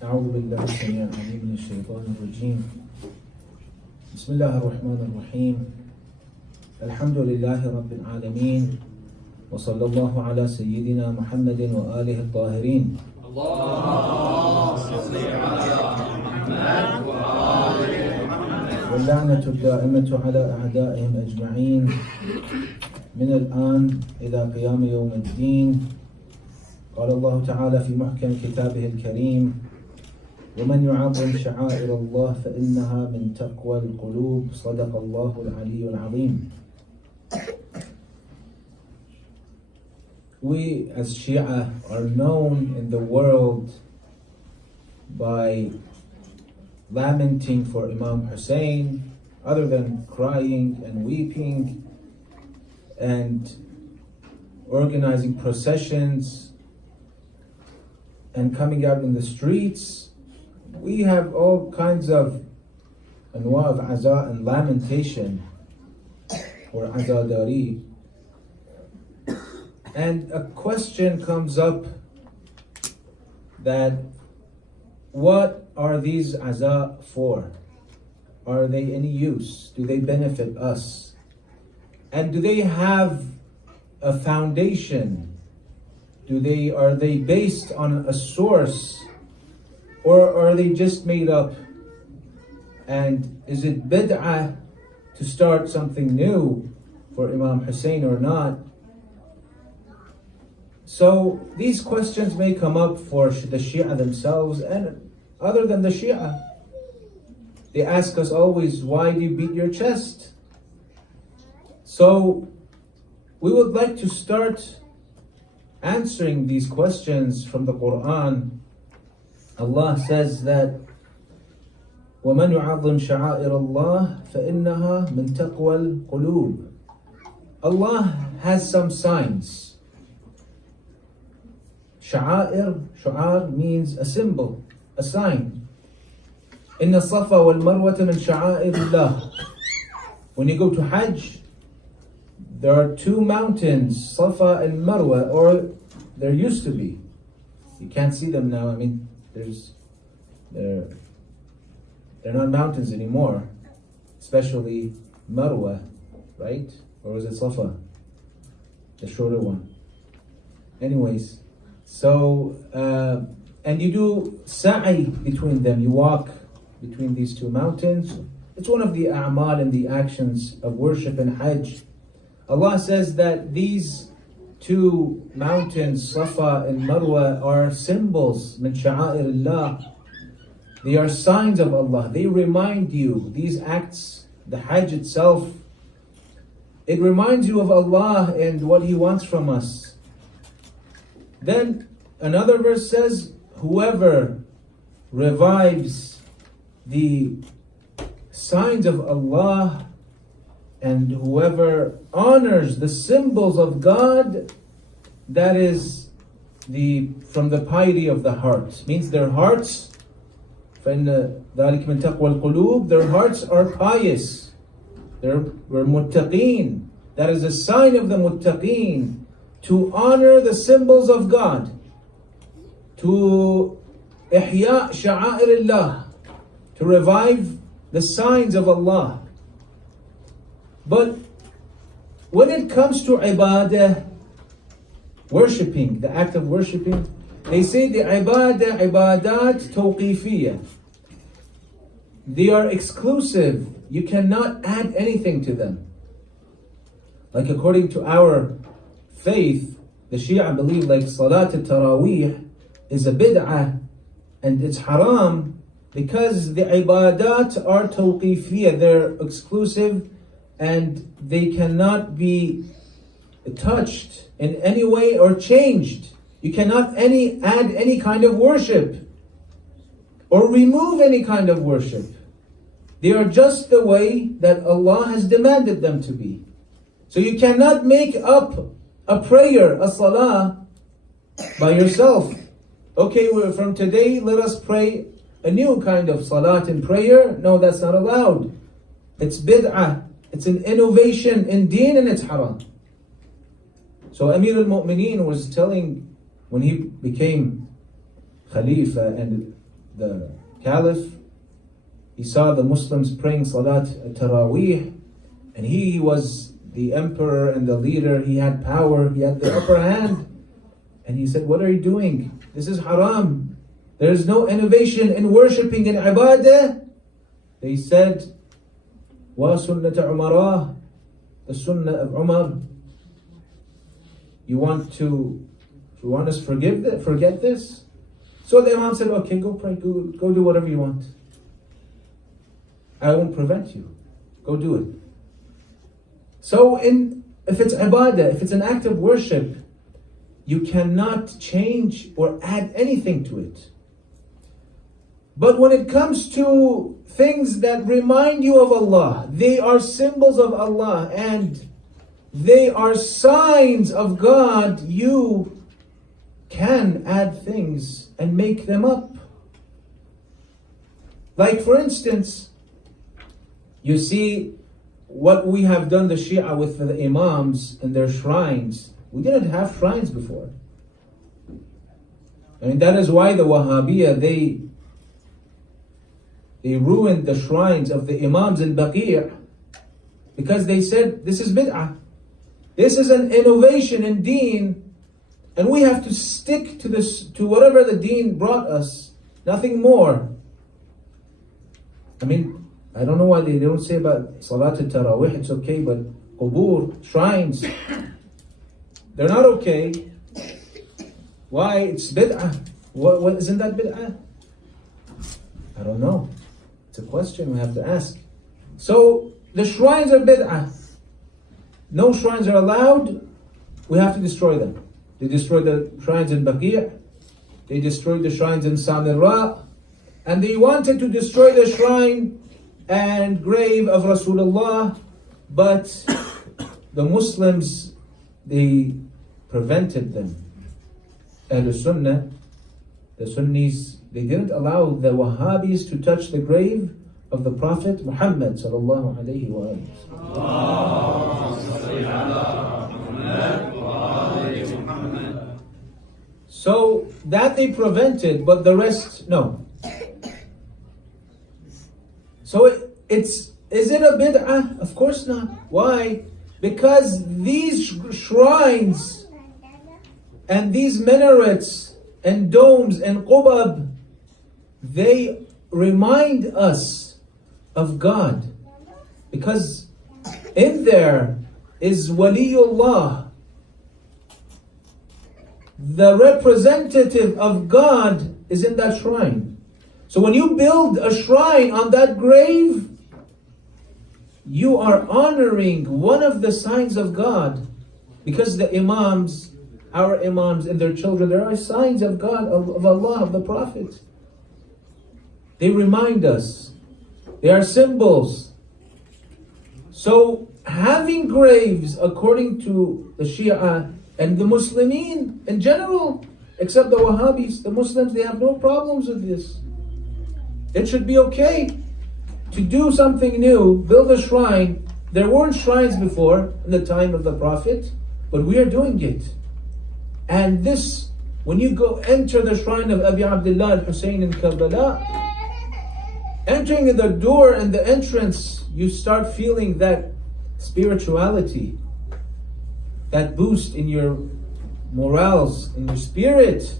أعوذ بالله السميع العليم من الشيطان الرجيم. بسم الله الرحمن الرحيم. الحمد لله رب العالمين، وصلى الله على سيدنا محمد وآله الطاهرين. اللهم صل على محمد وآل محمد. واللعنة الدائمة على أعدائهم أجمعين من الآن إلى قيام يوم الدين. قال الله تعالى في محكم كتابه الكريم: ومن يعظم شعائر الله فإنها من تقوى القلوب. صدق الله العلي العظيم. We as Shia are known in the world by lamenting for Imam Hussain, other than crying and weeping and organizing processions and coming out in the streets. We have all kinds of anwa of aza and lamentation, or azadari. And a question comes up that what are these aza for? Are they any use? Do they benefit us? And do they have a foundation? Are they based on a source? Or are they just made up? And is it bid'ah to start something new for Imam Hussain or not? So these questions may come up for the Shia themselves and other than the Shia. They ask us always, why do you beat your chest? So we would like to start answering these questions from the Quran. Allah says that وَمَنْ يُعَظِّمْ شَعَائِرَ اللَّهِ فَإِنَّهَا مِنْ تَقْوَى الْقُلُوبِ. Allah has some signs. Sha'ar means a symbol, a sign. إِنَّ الصَّفَا وَالْمَرْوَةَ مِنْ شَعَائِرِ اللَّهِ. When you go to Hajj, there are two mountains, Safa and Marwa, or there used to be. You can't see them now. I mean, they're not mountains anymore, especially Marwa, right? Or was it Safa? The shorter one. Anyways, so, and you do sa'i between them. You walk between these two mountains. It's one of the a'mal and the actions of worship and Hajj. Allah says that these two mountains, Safa and Marwa, are symbols, min sha'a'ir. They are signs of Allah. They remind you, these acts, the Hajj itself, it reminds you of Allah and what He wants from us. Then another verse says, whoever revives the signs of Allah and whoever honors the symbols of God, that is from the piety of the heart. Means their hearts, فَإِنَّ ذَلِكَ مِنْ تَقْوَى الْقُلُوبِ, their hearts are pious. We're muttaqeen. That is a sign of the muttaqeen, to honor the symbols of God, to ihya sha'a'ir, to revive the signs of Allah. But when it comes to ibadah, worshipping, the act of worshipping, they say the ibadat tawqifiyah. They are exclusive. You cannot add anything to them. Like according to our faith, the Shia believe like Salat al-Taraweeh is a bid'ah and it's haram because the ibadat are tawqifiyah. They're exclusive and they cannot be touched in any way or changed. You cannot add any kind of worship or remove any kind of worship. They are just the way that Allah has demanded them to be. So you cannot make up a prayer, a salah, by yourself. Okay, from today, let us pray a new kind of salat and prayer. No, that's not allowed. It's bid'ah. It's an innovation in deen and it's haram. So Amir al-Mu'mineen was telling, when he became Khalifa and the caliph. He saw the Muslims praying Salat Taraweeh, and he was the emperor and the leader. He had power, he had the upper hand. And he said, what are you doing? This is haram. There is no innovation in worshipping in ibadah. They said, wa sunnata Umarah, the sunnah of Umar. You want us to forget this? So the Imam said, okay, go pray, go do whatever you want. I won't prevent you. Go do it. So if it's ibadah, if it's an act of worship, you cannot change or add anything to it. But when it comes to things that remind you of Allah, they are symbols of Allah and they are signs of God, you can add things and make them up. Like for instance, you see what we have done, the Shia, with the Imams and their shrines. We didn't have shrines before. I mean, that is why the Wahhabiyah, they ruined the shrines of the Imams in Baqi', because they said, this is bid'ah. This is an innovation in deen, and we have to stick to this, to whatever the deen brought us, nothing more. I mean, I don't know why they don't say about Salat al-Tarawih, it's okay, but qubur, shrines, they're not okay. Why? It's bid'ah. What isn't that bid'ah? I don't know. It's a question we have to ask. So the shrines are bid'ah. No shrines are allowed. We have to destroy them. They destroyed the shrines in Baqi'. They destroyed the shrines in Samirra. And they wanted to destroy the shrine and grave of Rasulullah. But the Muslims, they prevented them. Ahlul Sunnah, the Sunnis, they didn't allow the Wahhabis to touch the grave of the Prophet Muhammad sallallahu alayhi wa sallam. So that they prevented, but the rest, no. So is it a bid'ah? Of course not. Why? Because these shrines and these minarets and domes and qubab, they remind us of God. Because in there is Waliullah, the representative of God is in that shrine. So when you build a shrine on that grave, you are honoring one of the signs of God. Because the Imams, our Imams and their children, there are signs of God, of Allah, of the Prophet. They remind us. They are symbols. So having graves, according to the Shia and the Muslimin in general, except the Wahhabis, the Muslims, they have no problems with this. It should be okay to do something new, build a shrine. There weren't shrines before in the time of the Prophet, but we are doing it. And this, when you go enter the shrine of Abi Abdullah al-Hussain in Karbala, entering the door and the entrance, you start feeling that spirituality, that boost in your morals, in your spirit.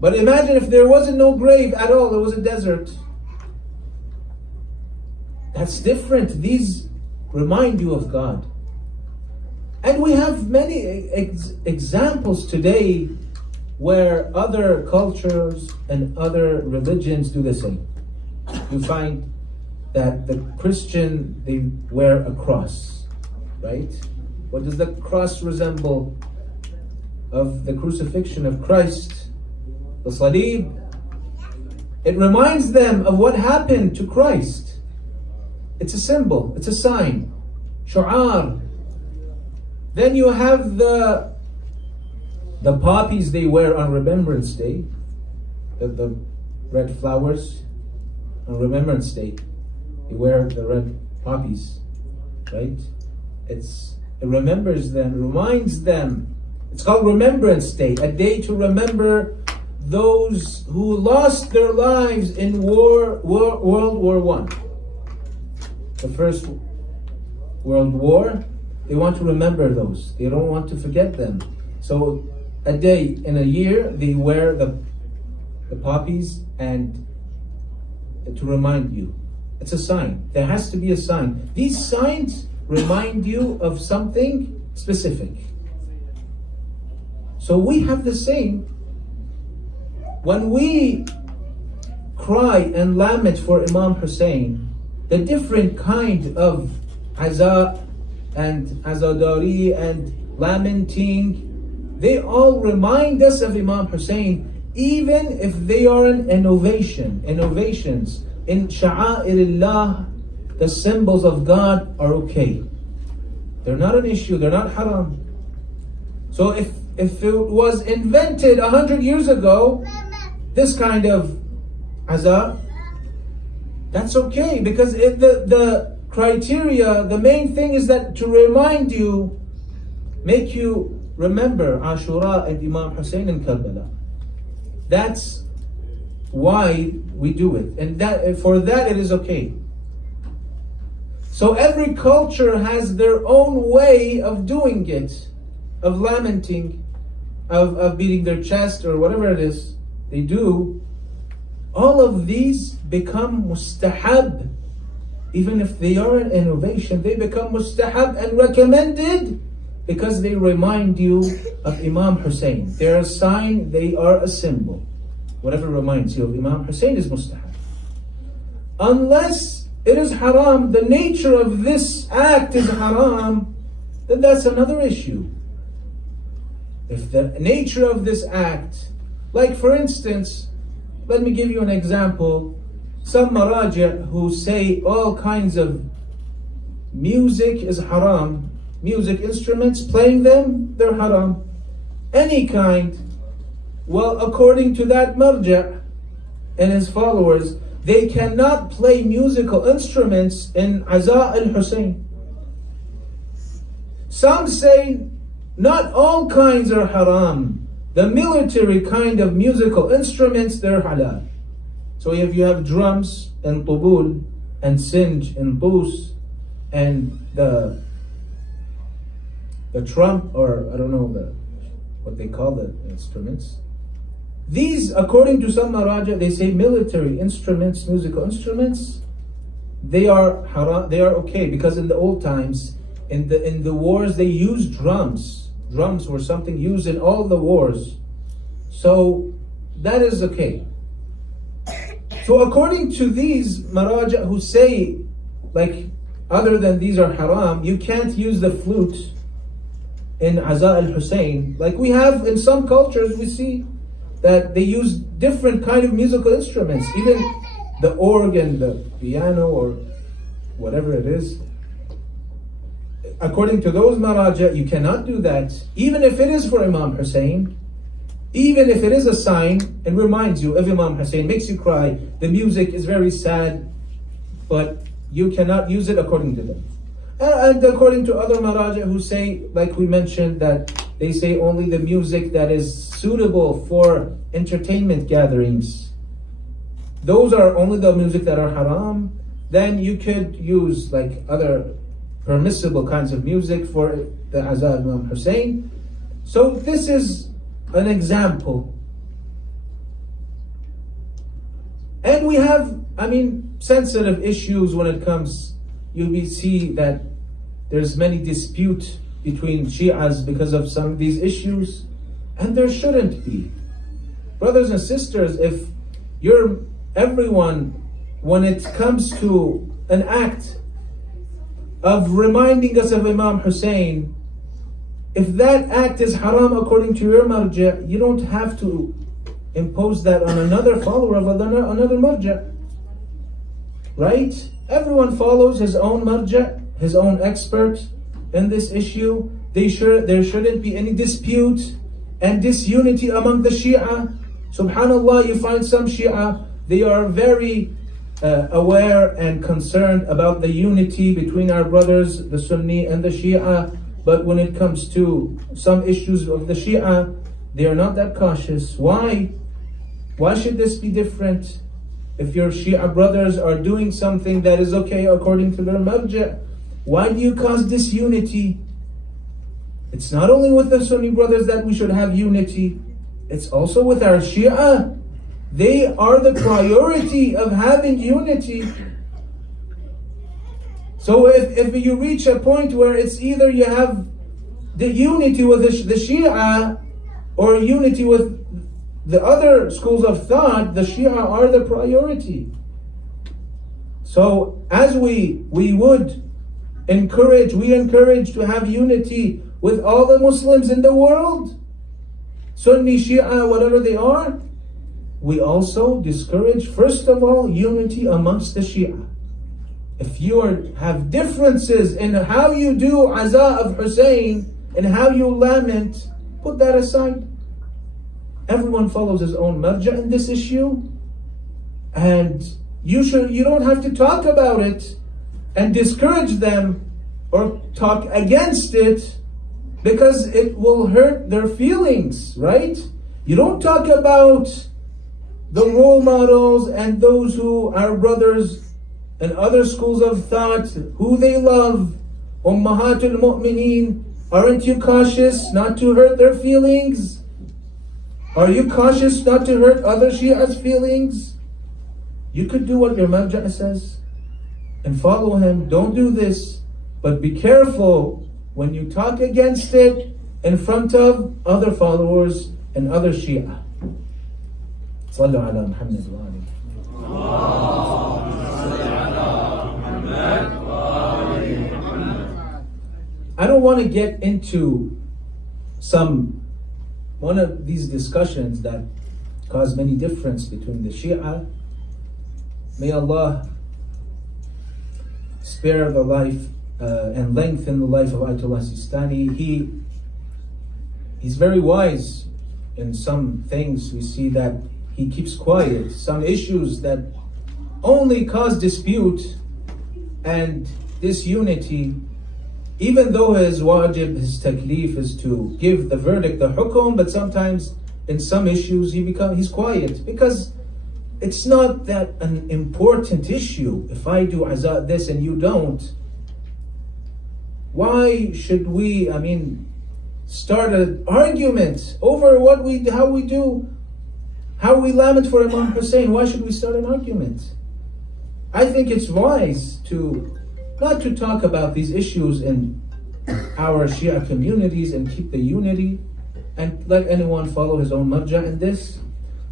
But imagine if there wasn't no grave at all, it was a desert. That's different. These remind you of God. And we have many examples today where other cultures and other religions do the same. You find that the Christian, they wear a cross, right? What does the cross resemble? Of the crucifixion of Christ, the Salib. It reminds them of what happened to Christ. It's a symbol, it's a sign, shu'ar. Then you have the poppies they wear on Remembrance Day, the red flowers on Remembrance Day. They wear the red poppies, right? It remembers them, reminds them. It's called Remembrance Day, a day to remember those who lost their lives in World War I. The First World War, they want to remember those. They don't want to forget them. So a day in a year, they wear the poppies and to remind you. It's a sign. There has to be a sign. These signs remind you of something specific. So we have the same. When we cry and lament for Imam Hussain, the different kind of aza and azadari and lamenting, they all remind us of Imam Hussain, even if they are an innovations in sha'a'illah. The symbols of God are okay. They're not an issue, they're not haram. So if it was invented 100 years ago, this kind of azab, that's okay, because the criteria, the main thing is that to remind you, make you remember Ashura and Imam Hussain and Karbala. That's why we do it, and that for that it is okay. So every culture has their own way of doing it, of lamenting, of beating their chest or whatever it is they do. All of these become mustahab. Even if they are an innovation, they become mustahab and recommended because they remind you of Imam Hussain. They're a sign, they are a symbol. Whatever reminds you of Imam Hussain is mustahab. Unless it is haram, the nature of this act is haram, then that's another issue. If the nature of this act, like for instance, let me give you an example. Some maraji' who say all kinds of music is haram, music instruments, playing them, they're haram. Any kind. Well, according to that marja' and his followers, they cannot play musical instruments in Aza al-Hussain. Some say not all kinds are haram. The military kind of musical instruments, they're halal. So if you have drums and tubul and sinj and bus and the trump, or I don't know what they call the instruments. These, according to some maraja, they say military instruments, musical instruments, they are haram, they are okay, because in the old times, in the wars, they used drums. Drums were something used in all the wars. So that is okay. So according to these maraja who say, like, other than these are haram, you can't use the flute in Aza al-Hussain. Like we have in some cultures, we see that they use different kind of musical instruments, even the organ, the piano, or whatever it is. According to those maraja, you cannot do that, even if it is for Imam Hussain, even if it is a sign and reminds you of Imam Hussain, makes you cry, the music is very sad, but you cannot use it according to them. And according to other maraja who say, like we mentioned, that they say only the music that is suitable for entertainment gatherings, those are only the music that are haram. Then you could use like other permissible kinds of music for the Azad Imam Hussain. So this is an example. And we have, sensitive issues when it comes, you see that there's many dispute between Shi'as because of some of these issues, and there shouldn't be. Brothers and sisters, if everyone, when it comes to an act of reminding us of Imam Hussain, if that act is haram according to your marja', you don't have to impose that on another follower of another marja'. Right? Everyone follows his own marja', his own expert in this issue. There shouldn't be any dispute and disunity among the Shia. Subhanallah, you find some Shia, they are very aware and concerned about the unity between our brothers, the Sunni and the Shia. But when it comes to some issues of the Shia, they are not that cautious. Why? Why should this be different? If your Shia brothers are doing something that is okay according to their marja', why do you cause disunity? It's not only with the Sunni brothers that we should have unity, it's also with our Shia. They are the priority of having unity. So if you reach a point where it's either you have the unity with the Shia or unity with the other schools of thought, the Shia are the priority. So as we encourage to have unity with all the Muslims in the world, Sunni, Shia, whatever they are, we also discourage, first of all, unity amongst the Shia. If you have differences in how you do Aza of Hussain and how you lament, put that aside. Everyone follows his own marja' in this issue, and you don't have to talk about it and discourage them or talk against it because it will hurt their feelings, right? You don't talk about the role models and those who are brothers and other schools of thought, who they love, Ummahatul Mu'mineen. Aren't you cautious not to hurt their feelings? Are you cautious not to hurt other Shia's feelings? You could do what your marja' says and follow him. Don't do this, but be careful when you talk against it in front of other followers and other Shia. Sallu ala Muhammad wa alihi. I don't want to get into one of these discussions that cause many difference between the Shia. May Allah spare the life and lengthen the life of Ayatollah Sistani. He's very wise in some things. We see that he keeps quiet. Some issues that only cause dispute and disunity, even though his wajib, his taklif is to give the verdict, the hukum, but sometimes in some issues he's quiet because it's not that an important issue. If I do azad this and you don't, why should we start an argument over how we lament for Imam Hussain? Why should we start an argument? I think it's wise not to talk about these issues in our Shia communities and keep the unity and let anyone follow his own marja' in this.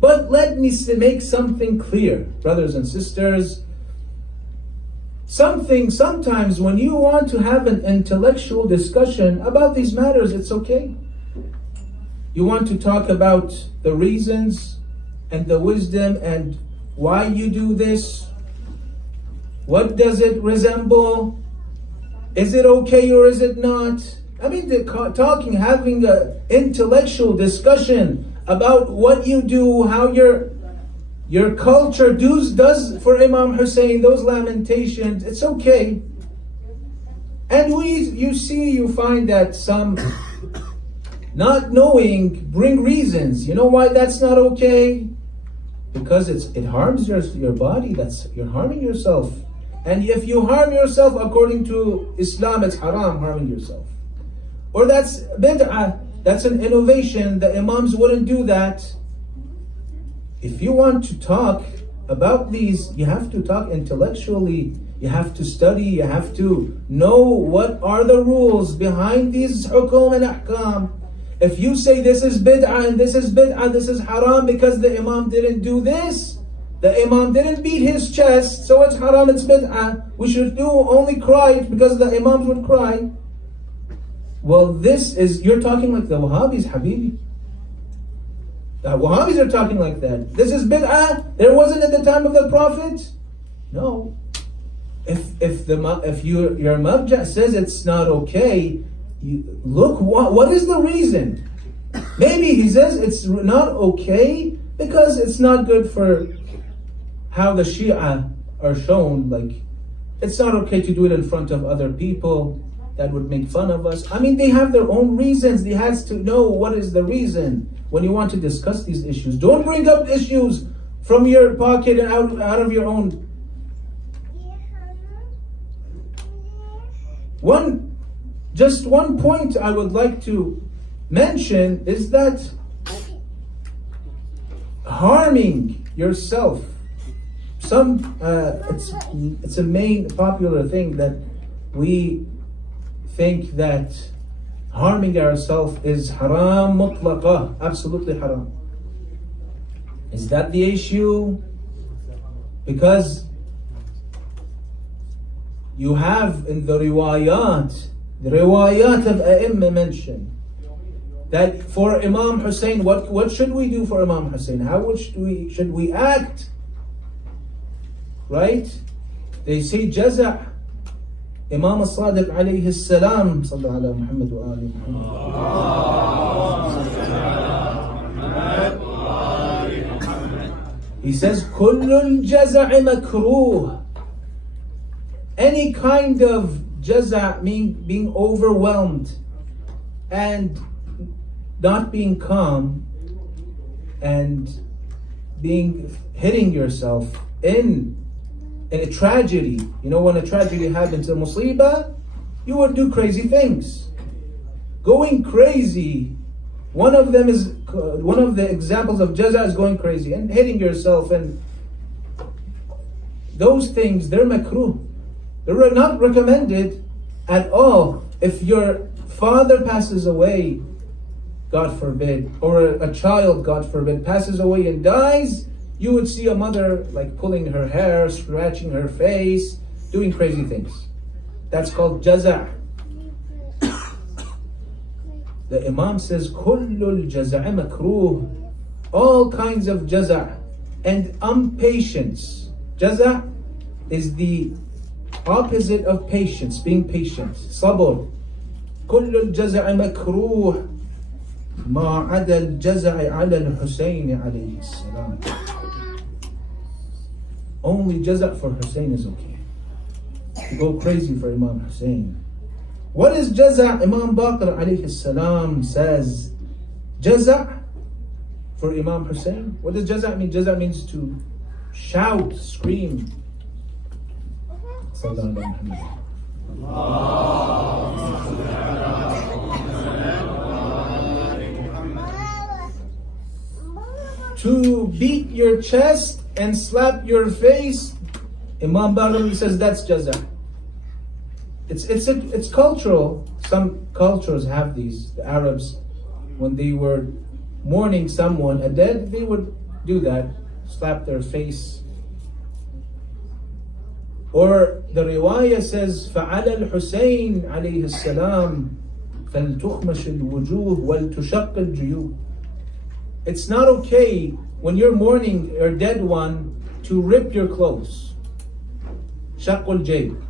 But let me make something clear, brothers and sisters. Sometimes when you want to have an intellectual discussion about these matters, it's okay. You want to talk about the reasons and the wisdom and why you do this. What does it resemble? Is it okay or is it not? Having an intellectual discussion about what you do, how your culture does for Imam Hussain, those lamentations, it's okay. And you find that some not knowing bring reasons. You know why that's not okay? Because it harms your body. You're harming yourself. And if you harm yourself according to Islam, it's haram harming yourself. Or that's bid'ah, that's an innovation. The Imams wouldn't do that. If you want to talk about these, you have to talk intellectually. You have to study, you have to know what are the rules behind these hukum and ahkam. If you say this is bid'ah and this is bid'ah, this is haram because the Imam didn't do this, the Imam didn't beat his chest, so it's haram, it's bid'ah. We should only cry because the Imams would cry. Well, you're talking like the Wahhabis, Habibi. The Wahhabis are talking like that. This is bid'ah. There wasn't at the time of the Prophet. No. If your marja' says it's not okay, look what is the reason. Maybe he says it's not okay because it's not good for how the Shia are shown. Like, it's not okay to do it in front of other people. that would make fun of us. I mean, they have their own reasons. They has to know what is the reason when you want to discuss these issues. Don't bring up issues from your pocket and out of your own. Just one point I would like to mention is that harming yourself, it's a main popular thing that we think that harming ourselves is haram mutlaqa, absolutely haram. Is that the issue? Because you have in the riwayat of A'imma mention that for Imam Hussain, what should we do for Imam Hussain? How should we act? Right? They say jaza'. Imam al-Sadiq alayhi salam, sallallahu ala Muhammad wa ali Muhammad. He says, kullul jaza' makruh. Any kind of jaza' mean being overwhelmed and not being calm and hitting yourself in a tragedy. You know, when a tragedy happens, a musibah, you would do crazy things. Going crazy, one of the examples of jaza' is going crazy and hitting yourself, and those things, they're makruh. They're not recommended at all. If your father passes away, God forbid, or a child, God forbid, passes away and dies, you would see a mother like pulling her hair, scratching her face, doing crazy things. That's called jaza'. The Imam says, kullul jaza' makruh. All kinds of jaza' and impatience. Jaza' is the opposite of patience, being patient. Sabr. Kullul jaza' makruh. ما عدا الجزع على الحسين عليه السلام. Only jaza' for Hussain is okay. To go crazy for Imam Hussain. What is jaza'? Imam Baqir alayhi salam says, jaza' for Imam Hussain. What does jaza' mean? Jaza' means to shout, scream. Sallallahu alayhi wa to beat your chest and slap your face, Imam Baqir says that's jaza'. It's cultural. Some cultures have these. The Arabs, when they were mourning someone, a dead, they would do that, slap their face. Or the riwayah says, فَعَلَى الْحُسَيْنِ عَلَيْهِ السَّلَامِ فَلْتُخْمَشِ الْوُجُوهِ وَلْتُشَقِّ الْجُيُوبِ. It's not okay when you're mourning your dead one to rip your clothes. Shaqul jayb.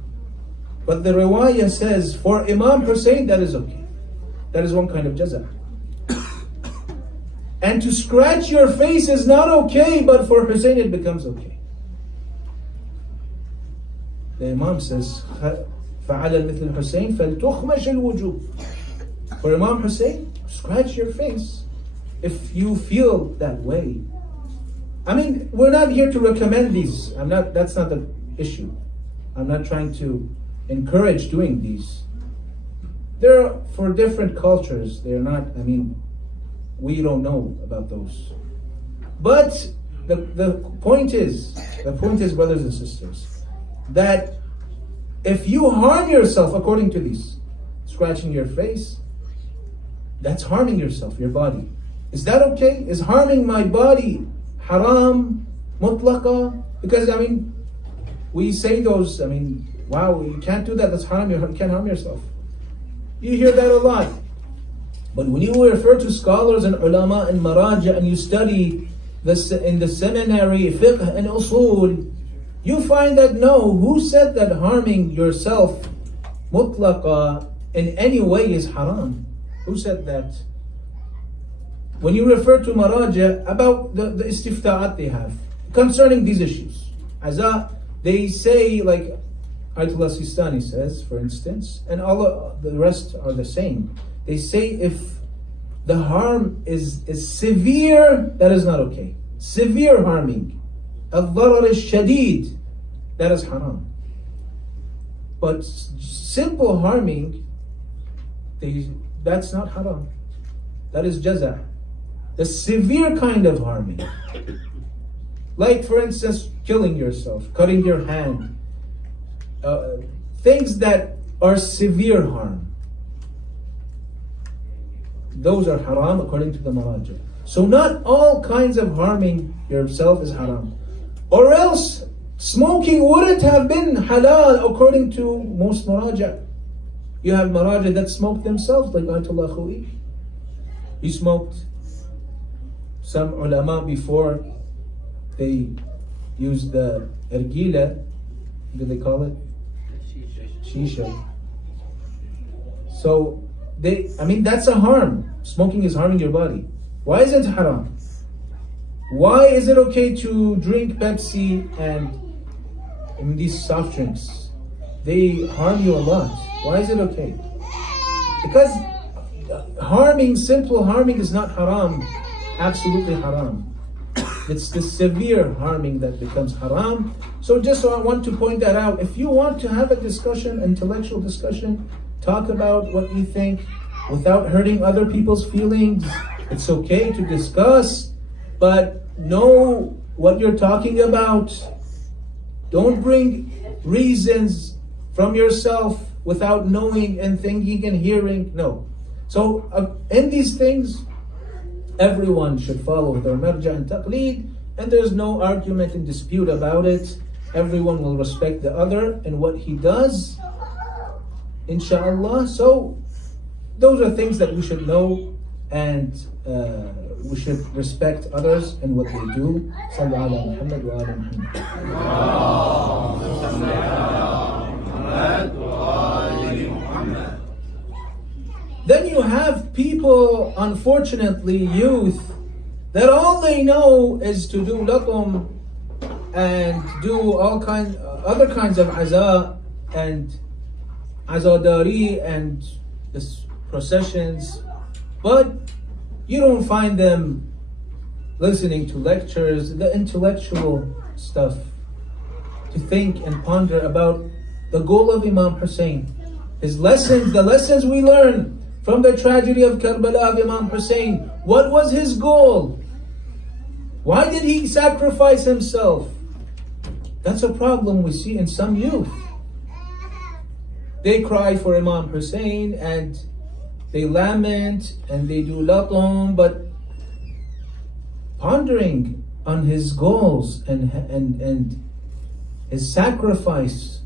But the riwayah says for Imam Hussain that is okay. That is one kind of jaza'. And to scratch your face is not okay, but for Hussain it becomes okay. The Imam says, فَعَلَى مِثْلِ الْحُسَيْنِ فَلْتُخْمَشِ الْوُجُوهِ. For Imam Hussain, scratch your face if you feel that way. I mean, we're not here to recommend these. That's not the issue. I'm not trying to encourage doing these. They're for different cultures. They're not, we don't know about those. But the point is, brothers and sisters, that if you harm yourself according to these, scratching your face, that's harming yourself, your body. Is that okay? Is harming my body haram, mutlaqa? Because we say those, wow, you can't do that, that's haram, you can't harm yourself. You hear that a lot. But when you refer to scholars and ulama and maraja and you study this in the seminary, fiqh and usul, you find that no, who said that harming yourself mutlaqa in any way is haram? Who said that? When you refer to maraja about the istifta'at they have concerning these issues, they say like Ayatollah Sistani says, for instance, and the rest are the same. They say if the harm is severe, that is not okay. Severe harming, al-darar al-shadid, that is haram. But simple harming, that's not haram. That is jaza. The severe kind of harming, like for instance, killing yourself, cutting your hand, things that are severe harm, those are haram according to the Maraja. So not all kinds of harming yourself is haram. Or else smoking wouldn't have been halal according to most Maraja. You have Maraja that smoke themselves, like Ayatollah Khouei. He smoked. Some ulama before they used the ergila, what do they call it? Shisha. So that's a harm. Smoking is harming your body. Why is it haram? Why is it okay to drink Pepsi and these soft drinks? They harm you a lot. Why is it okay? Because simple harming is not haram, absolutely haram. It's the severe harming that becomes haram. So I want to point that out. If you want to have a discussion, intellectual discussion, talk about what you think without hurting other people's feelings, it's okay to discuss, but know what you're talking about. Don't bring reasons from yourself without knowing and thinking and hearing. No. So in these things, everyone should follow their marja and taqleed, and there's no argument and dispute about it. Everyone will respect the other and what he does, inshallah. So those are things that we should know, and we should respect others and what they do. Sallu ala Muhammad wa ala Muhammad. Then you have people, unfortunately, youth, that all they know is to do lakum and do other kinds of aza and azadari and processions, but you don't find them listening to lectures, the intellectual stuff, to think and ponder about the goal of Imam Hussain, his lessons, the lessons we learn from the tragedy of Karbala of Imam Hussain. What was his goal? Why did he sacrifice himself? That's a problem we see in some youth. They cry for Imam Hussain and they lament and they do latum, but pondering on his goals and his sacrifice,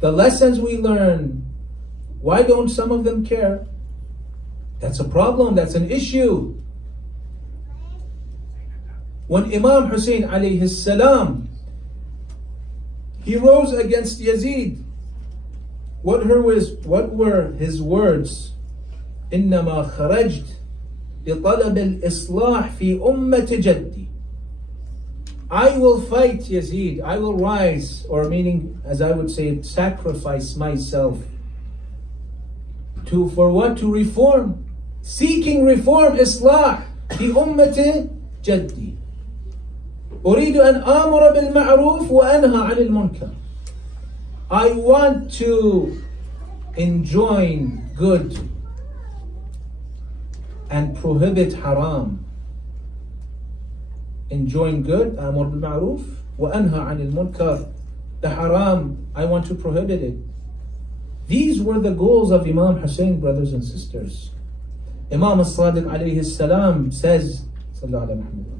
the lessons we learn, why don't some of them care? That's a problem, that's an issue. When Imam Hussain alayhi salam, he rose against Yazid, what were his words? إنما خرجت لطلب الإصلاح في أمة جدي. I will fight Yazid, I will rise, or meaning, as I would say, sacrifice myself. For what? To reform. Seeking reform, إصلاح في أمة جدي. أريد أن آمر بالمعروف وأنهى عن المنكر. I want to enjoin good and prohibit haram. Enjoin good, آمر بالمعروف وأنهى عن المنكر. The haram, I want to prohibit it. These were the goals of Imam Hussain, brothers and sisters. Imam al-Sadiq alayhi salam says, Sallallahu alayhi Muhammad.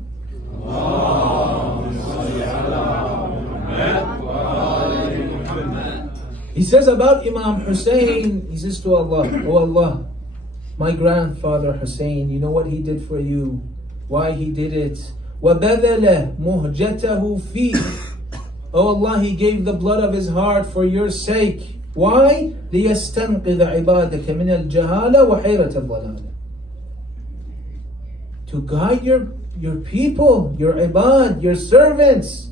He says about Imam Hussain, he says to Allah, "Oh Allah, my grandfather Hussain, you know what he did for you, why he did it. وَبَذَلَ مُهْجَتَهُ فِيهِ. Oh Allah, he gave the blood of his heart for your sake. Why? لِيَسْتَنْقِذَ عِبَادَكَ مِنَ الْجَهَالَةِ وَحَيْرَةَ الضَّلَالَةِ. To guide your people, your ibad, your servants,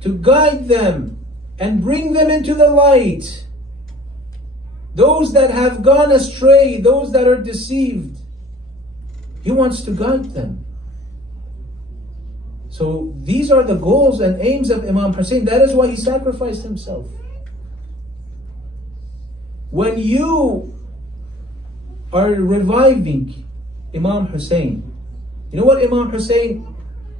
to guide them and bring them into the light. Those that have gone astray, those that are deceived, He wants to guide them. So these are the goals and aims of Imam Hussain. That is why he sacrificed himself. When you are reviving Imam Hussain, you know what Imam Hussain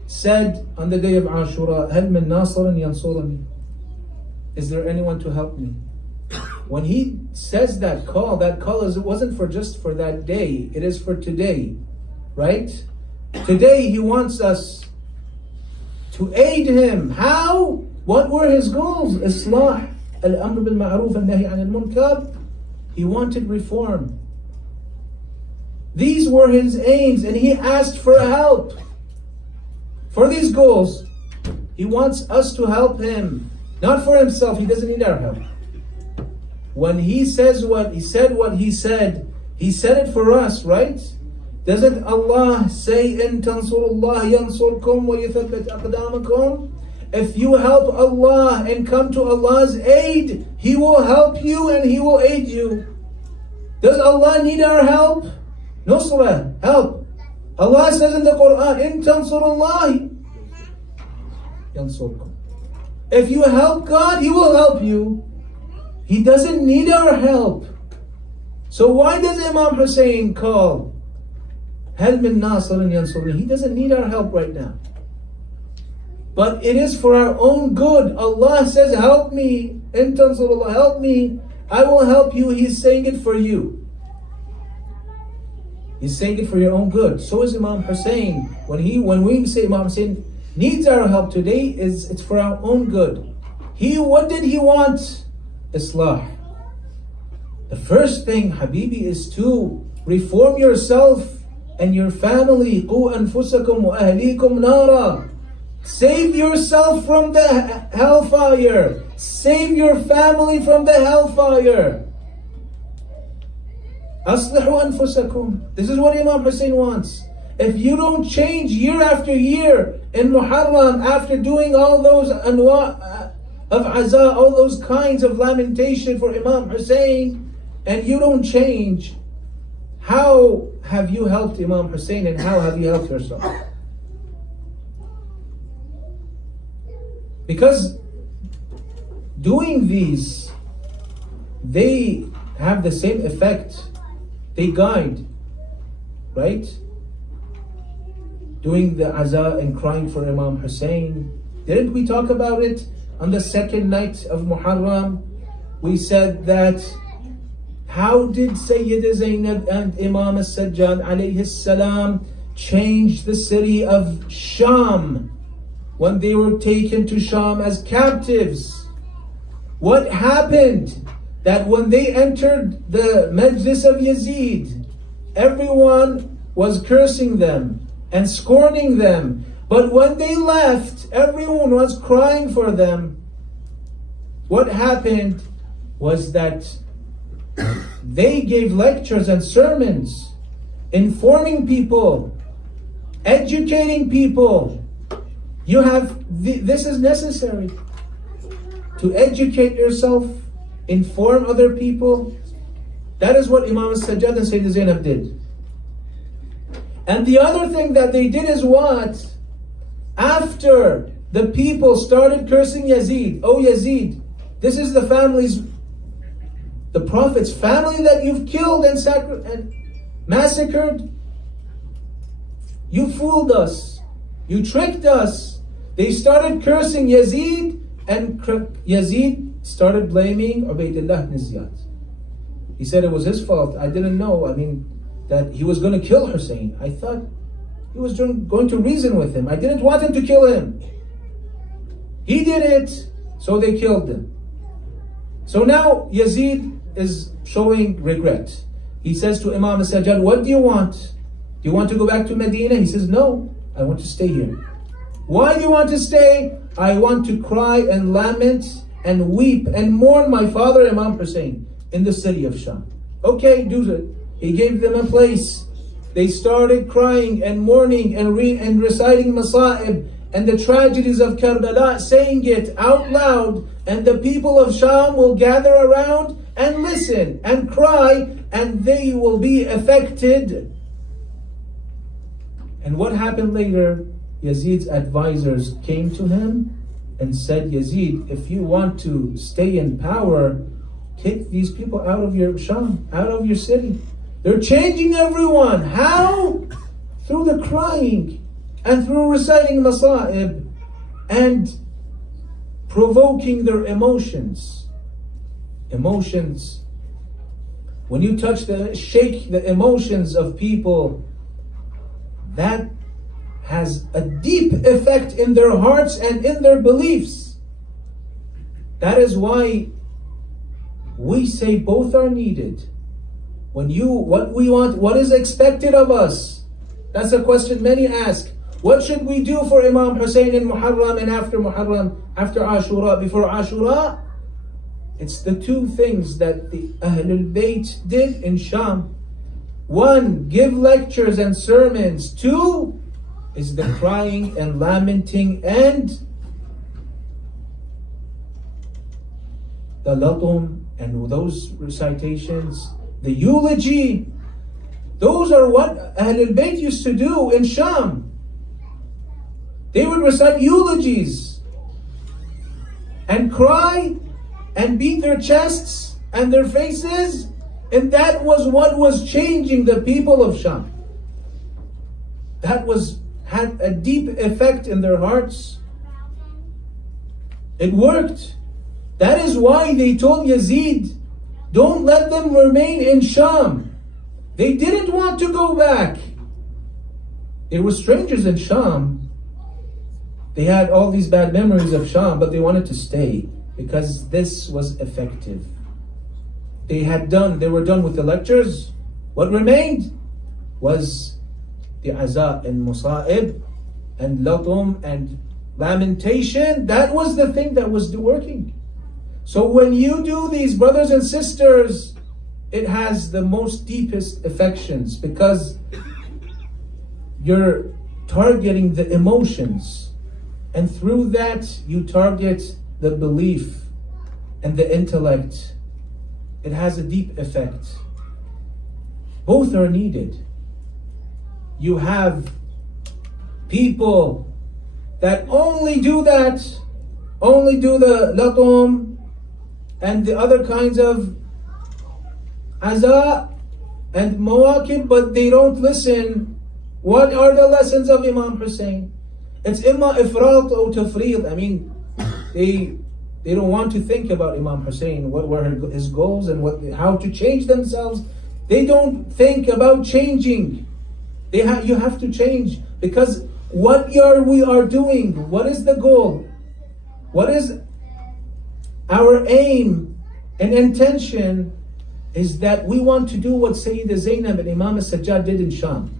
said on the day of Ashura? هَلْ مِن نَاصِرٍ يَنْصُرَنِي? Is there anyone to help me? When he says that call wasn't for just for that day. It is for today, right? Today he wants us to aid him. How? What were his goals? Islah, al-amr bil ma'ruf and nahi anil munkar. He wanted reform. These were his aims, and he asked for help. For these goals, he wants us to help him, not for himself. He doesn't need our help. When he says what he said, he said it for us, right? Doesn't Allah say, "In tansurullah yansurkum wa yuthabbit aqdamakum"? If you help Allah and come to Allah's aid, He will help you and He will aid you. Does Allah need our help? Nusra, help. Allah says in the Quran, "In tansurullah yansurkum." If you help God, He will help you. He doesn't need our help. So why does Imam Hussain call? هَلْ مِن نَاصِرٍ يَنْصُرُنِي? He doesn't need our help right now. But it is for our own good. Allah says, "Help me, in tansurullah, help me, I will help you." He's saying it for you. He's saying it for your own good. So is Imam Hussain. When we say Imam Hussain needs our help today, it's for our own good. What did he want? Islah. The first thing, Habibi, is to reform yourself and your family. قُوا أَنفُسَكُمْ وَأَهْلِيكُمْ نَارًا. Save yourself from the hellfire. Save your family from the hellfire. أَصْلِحُوا أَنفُسَكُمْ. This is what Imam Hussain wants. If you don't change year after year in Muharam, after doing all those anwa' of aza, all those kinds of lamentation for Imam Hussain, and you don't change, how have you helped Imam Hussain and how have you helped yourself? Because doing these, they have the same effect. They guide, right? Doing the aza and crying for Imam Hussain. Didn't we talk about it on the second night of Muharram? We said that how did Sayyida Zainab and Imam al-Sajjad alayhi salam change the city of Sham when they were taken to Sham as captives? What happened? That when they entered the Majlis of Yazid, everyone was cursing them and scorning them. But when they left, everyone was crying for them. What happened was that they gave lectures and sermons, informing people, educating people. This is necessary to educate yourself, inform other people. That is what Imam al-Sajjad and Sayyida Zainab did. And the other thing that they did is what? After the people started cursing Yazid, "Oh Yazid, this is the Prophet's family that you've killed and massacred. You fooled us. You tricked us." They started cursing Yazid, and Yazid started blaming Ubaydullah ibn Ziyad. He said it was his fault. I didn't know. That he was going to kill Hussein. I thought he was going to reason with him. I didn't want him to kill him. He did it, so they killed him. So now Yazid is showing regret. He says to Imam al-Sajjad, "What do you want? Do you want to go back to Medina?" He says, "No, I want to stay here." "Why do you want to stay?" "I want to cry and lament and weep and mourn my father Imam Hussain in the city of Sham." "Okay, do it." He gave them a place. They started crying and mourning and reciting masa'ib and the tragedies of Karbala, saying it out loud, and the people of Sham will gather around and listen and cry, and they will be affected. And what happened later? Yazid's advisors came to him and said, Yazid, if you want to stay in power, kick these people out of your Sham, out of your city. They're changing everyone. How? Through the crying and through reciting masa'ib and provoking their emotions. Emotions. When you shake the emotions of people, that has a deep effect in their hearts and in their beliefs. That is why we say both are needed. What we want, what is expected of us? That's a question many ask. What should we do for Imam Hussain in Muharram and after Muharram, after Ashura, before Ashura? It's the two things that the Ahlul Bayt did in Sham. One, give lectures and sermons. Two, is the crying and lamenting and the latum and those recitations, the eulogy. Those are what Ahlul Bayt used to do in Sham. They would recite eulogies and cry and beat their chests and their faces, and that was what was changing the people of Sham. That had a deep effect in their hearts. It worked. That is why they told Yazid, don't let them remain in Sham. They didn't want to go back. They were strangers in Sham. They had all these bad memories of Sham, but they wanted to stay because this was effective. They were done with the lectures. What remained was the aza and musa'ib and latum and lamentation. That was the thing that was working. So when you do these, brothers and sisters, it has the most deepest affections because you're targeting the emotions, and through that you target the belief and the intellect. It has a deep effect. Both are needed. You have people that only do that, only do the latum and the other kinds of aza and mawakib, but they don't listen. What are the lessons of Imam Hussain? It's imma ifrat or tafreed. I mean, they don't want to think about Imam Hussain, what were his goals and how to change themselves. They don't think about changing. You have to change, because what we are doing, what is the goal? What is our aim and intention? Is that we want to do what Sayyida Zainab and Imam al-Sajjad did in Sham.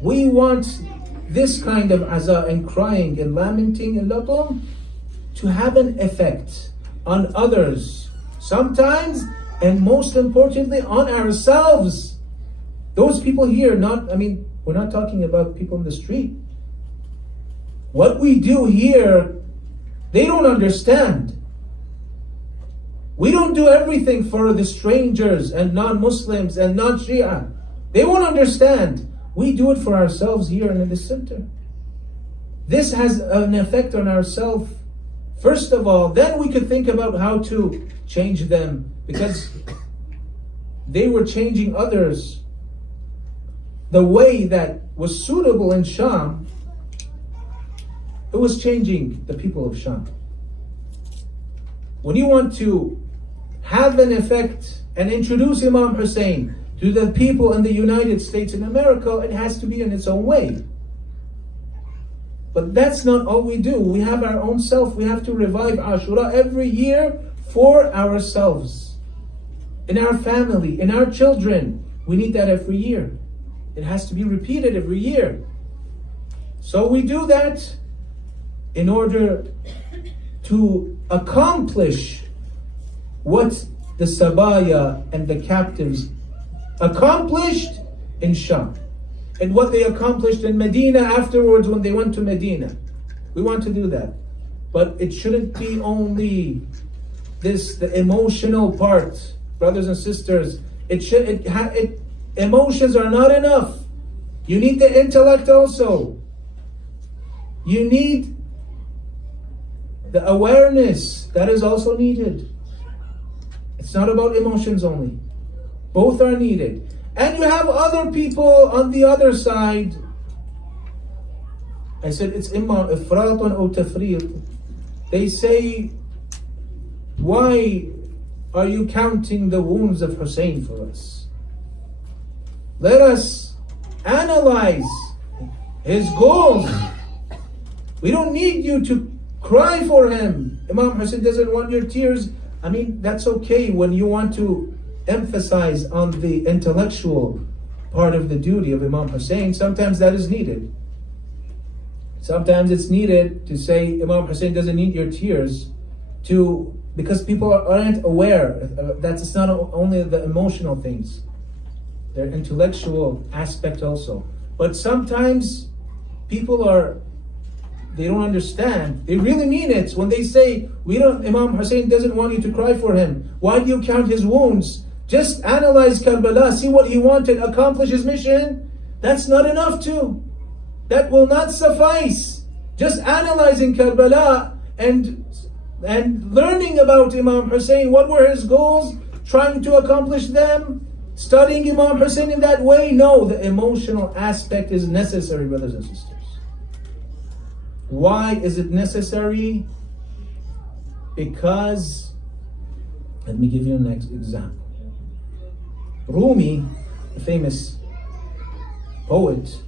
We want this kind of aza and crying and lamenting and latum to have an effect on others, sometimes, and most importantly, on ourselves. Those people here, we're not talking about people in the street. What we do here, they don't understand. We don't do everything for the strangers and non-Muslims and non-Shia. They won't understand. We do it for ourselves here in the center. This has an effect on ourselves. First of all, then we could think about how to change them, because they were changing others the way that was suitable in Sham. It was changing the people of Sham. When you want to have an effect and introduce Imam Hussain to the people in the United States and America, it has to be in its own way. But that's not all we do. We have our own self. We have to revive Ashura every year for ourselves, in our family, in our children. We need that every year. It has to be repeated every year. So we do that in order to accomplish what the Sabaya and the captives accomplished in Sham, and what they accomplished in Medina afterwards when they went to Medina. We want to do that. But it shouldn't be only the emotional part, brothers and sisters. Emotions are not enough. You need the intellect also. You need the awareness. That is also needed. It's not about emotions only. Both are needed. And you have other people on the other side. I said it's imma ifratun or tafriq. They say, why are you counting the wounds of Hussain for us? Let us analyze his goals. We don't need you to cry for him. Imam Hussain doesn't want your tears. I mean, that's okay when you want to emphasize on the intellectual part of the duty of Imam Hussain. Sometimes that is needed. Sometimes it's needed to say Imam Hussain doesn't need your tears because people aren't aware that it's not only the emotional things, their intellectual aspect also. But sometimes people they don't understand. They really mean it when they say Imam Hussain doesn't want you to cry for him. Why do you count his wounds? Just analyze Karbala, see what he wanted, accomplish his mission. That's not enough too. That will not suffice. Just analyzing Karbala and learning about Imam Hussain, what were his goals, trying to accomplish them, studying Imam Hussain in that way. No, the emotional aspect is necessary, brothers and sisters. Why is it necessary? Because, let me give you an example. Rumi, the famous poet,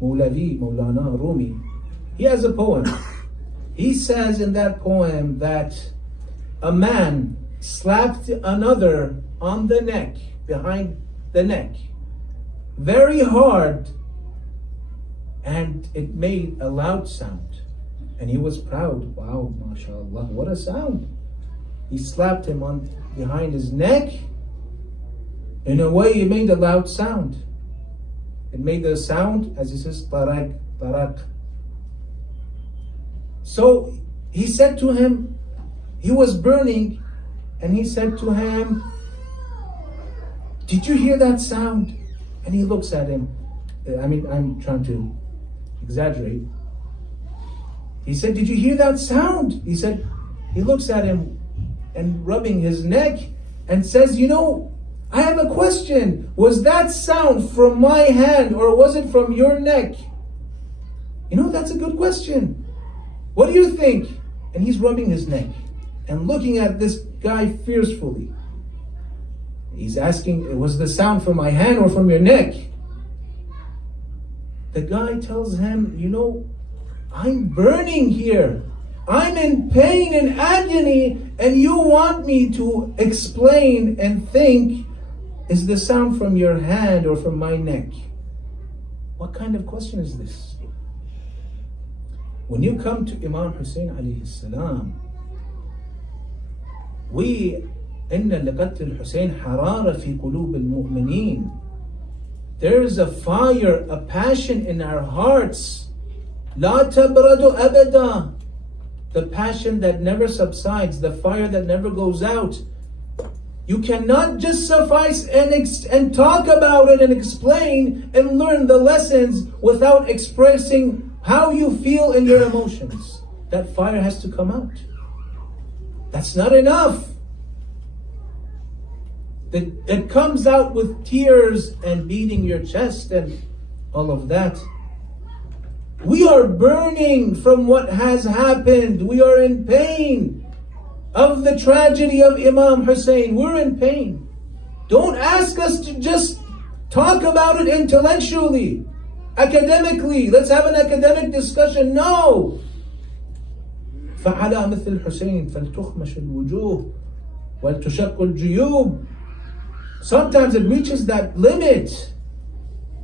Maulana Rumi, he has a poem. He says in that poem that a man slapped another on the neck, behind the neck, very hard, and it made a loud sound. And he was proud. Wow, mashallah, what a sound. He slapped him on behind his neck. In a way, it made a loud sound. It made the sound, as he says, tarak, tarak. So he said to him, he was burning, and he said to him, did you hear that sound? And he looks at him. I mean, I'm trying to exaggerate. He said, did you hear that sound? He said, he looks at him and rubbing his neck and says, I have a question. Was that sound from my hand or was it from your neck? That's a good question. What do you think? And he's rubbing his neck and looking at this guy fiercely. He's asking, was the sound from my hand or from your neck? The guy tells him, I'm burning here. I'm in pain and agony, and you want me to explain and think, is the sound from your hand or from my neck? What kind of question is this? When you come to Imam Hussain alayhi salam, إن لقتل الحسين حرارة في قلوب المؤمنين. There is a fire, a passion in our hearts. لا تبرد أبدا. The passion that never subsides, the fire that never goes out. You cannot just suffice and talk about it and explain and learn the lessons without expressing how you feel in your emotions. That fire has to come out. That's not enough. It comes out with tears and beating your chest and all of that. We are burning from what has happened. We are in pain of the tragedy of Imam Hussain. We're in pain. Don't ask us to just talk about it intellectually, academically. Let's have an academic discussion. No. فعلى مثل الحسين فلتخمش الوجوه ولتشق الجيوب. Sometimes it reaches that limit.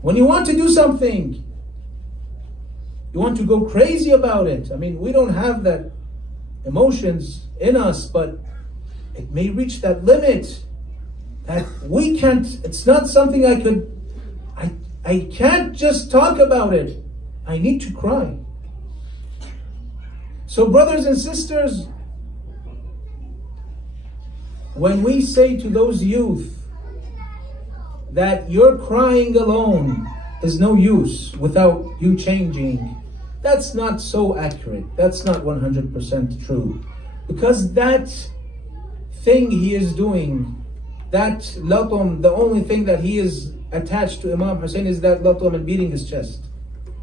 When you want to do something, you want to go crazy about it. I mean, we don't have that emotions in us, but it may reach that limit that we can't, it's not something I can't just talk about it. I need to cry. So brothers and sisters, when we say to those youth that your crying alone is no use without you changing, that's not so accurate. That's not 100% true. Because that thing he is doing, that latum, the only thing that he is attached to Imam Hussain is that latum and beating his chest.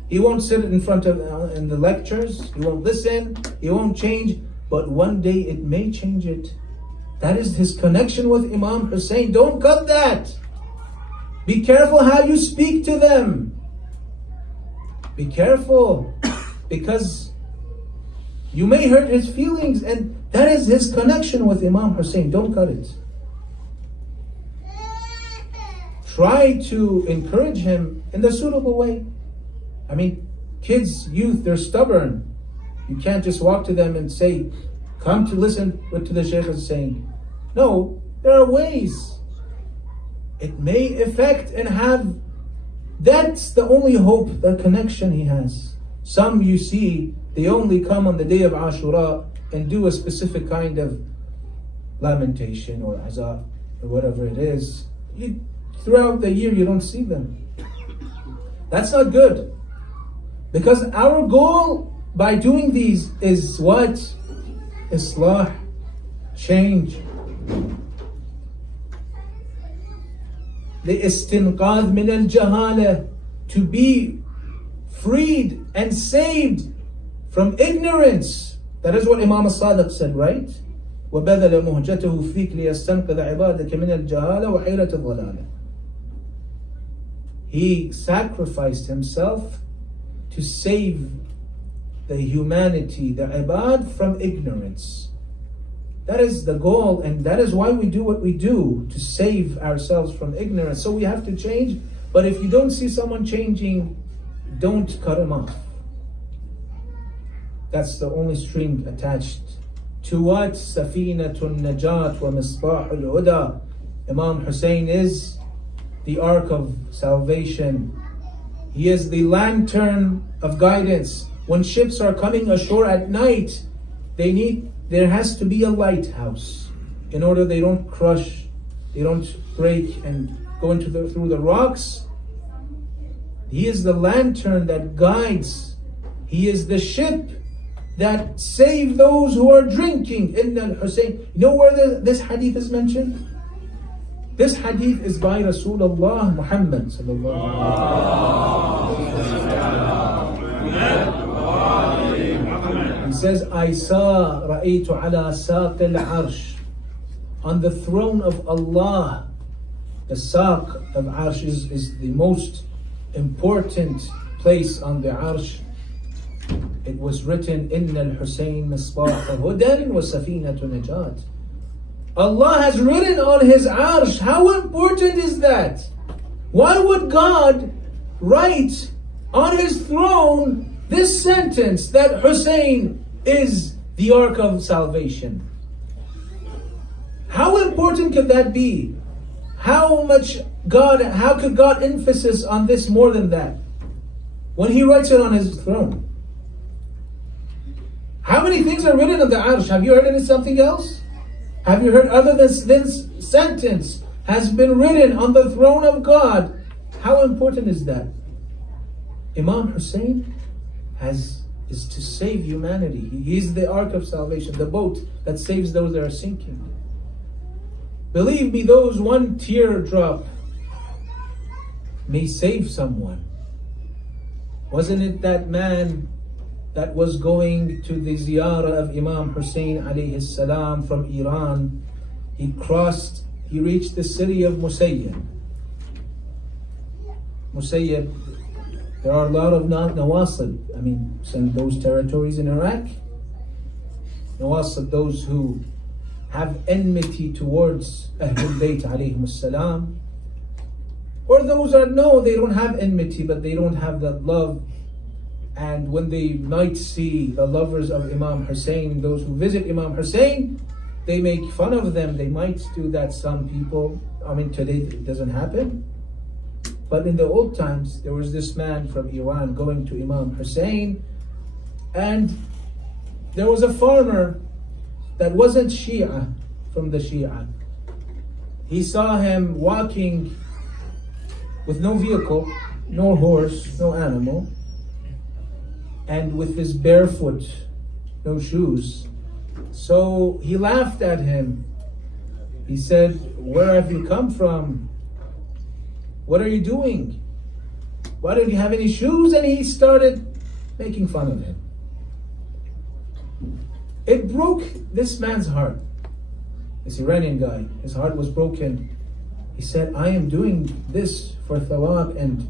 He won't sit in front of in the lectures, he won't listen, he won't change, but one day it may change it. That is his connection with Imam Hussain. Don't cut that. Be careful how you speak to them. Be careful, because you may hurt his feelings, and that is his connection with Imam Hussain. Don't cut it. Try to encourage him in the suitable way. I mean, kids, youth, they're stubborn. You can't just walk to them and say, come to listen what to the Sheikh is saying. No, there are ways. It may affect and have, that's the only hope, the connection he has. Some you see, they only come on the day of Ashura and do a specific kind of lamentation or azab or whatever it is. Throughout the year you don't see them. That's not good. Because our goal by doing these is what? Islah, change. The istinqadh min al-jahala, to be freed and saved from ignorance. That is what Imam al-Sadiq said, right? وَبَذَلَ مُهْجَتَهُ فِيكَ لِيَسْتَنْقِذَ عِبَادَكَ مِنَ الْجَهَالَ وَحِيرَةِ الضَّلَالَ. He sacrificed himself to save the humanity, the ibad, from ignorance. That is the goal, and that is why we do what we do, to save ourselves from ignorance. So we have to change, but if you don't see someone changing, don't cut him off. That's the only string attached to what? Safinatun Najat wa Misbahul Huda. Imam Hussain is the ark of salvation. He is the lantern of guidance. When ships are coming ashore at night, there has to be a lighthouse in order they don't crush, they don't break and go through the rocks. He is the lantern that guides. He is the ship that save those who are drinking. Inna al-Hussain. You know where this hadith is mentioned? This hadith is by Rasulullah Muhammad sallallahu alaihi wasallam. He says, I saw رأيت على ساق العرش, on the throne of Allah. The saq of arsh is the most important place on the arsh. It was written, Inna al-Hussain misbah hudan wa safinatu najat. Allah has written on his arsh. How important is that? Why would God write on his throne this sentence that Hussain is the ark of salvation? How important could that be? How could God emphasis on this more than that when he writes it on his throne? How many things are written on the arsh? Have you heard of something else? Have you heard other than this sentence has been written on the throne of God? How important is that? Imam Hussain is to save humanity. He is the ark of salvation, the boat that saves those that are sinking. Believe me, those one teardrop may save someone. Wasn't it that man that was going to the ziyarah of Imam Hussain alayhi salam from Iran? He reached the city of Musayyib. There are a lot of Nawasib, in those territories in Iraq. Nawasib, those who have enmity towards Ahlul Bayt alayhim salam. Or those they don't have enmity, but they don't have that love. And when they might see the lovers of Imam Hussain, those who visit Imam Hussain, they make fun of them. They might do that, some people. Today it doesn't happen. But in the old times, there was this man from Iran going to Imam Hussain, and there was a farmer that wasn't Shia from the Shia. He saw him walking with no vehicle, no horse, no animal, and with his barefoot, no shoes. So he laughed at him. He said, "Where have you come from? What are you doing? Why don't you have any shoes?" And he started making fun of him. It broke this man's heart. This Iranian guy, his heart was broken. He said, "I am doing this for thawab and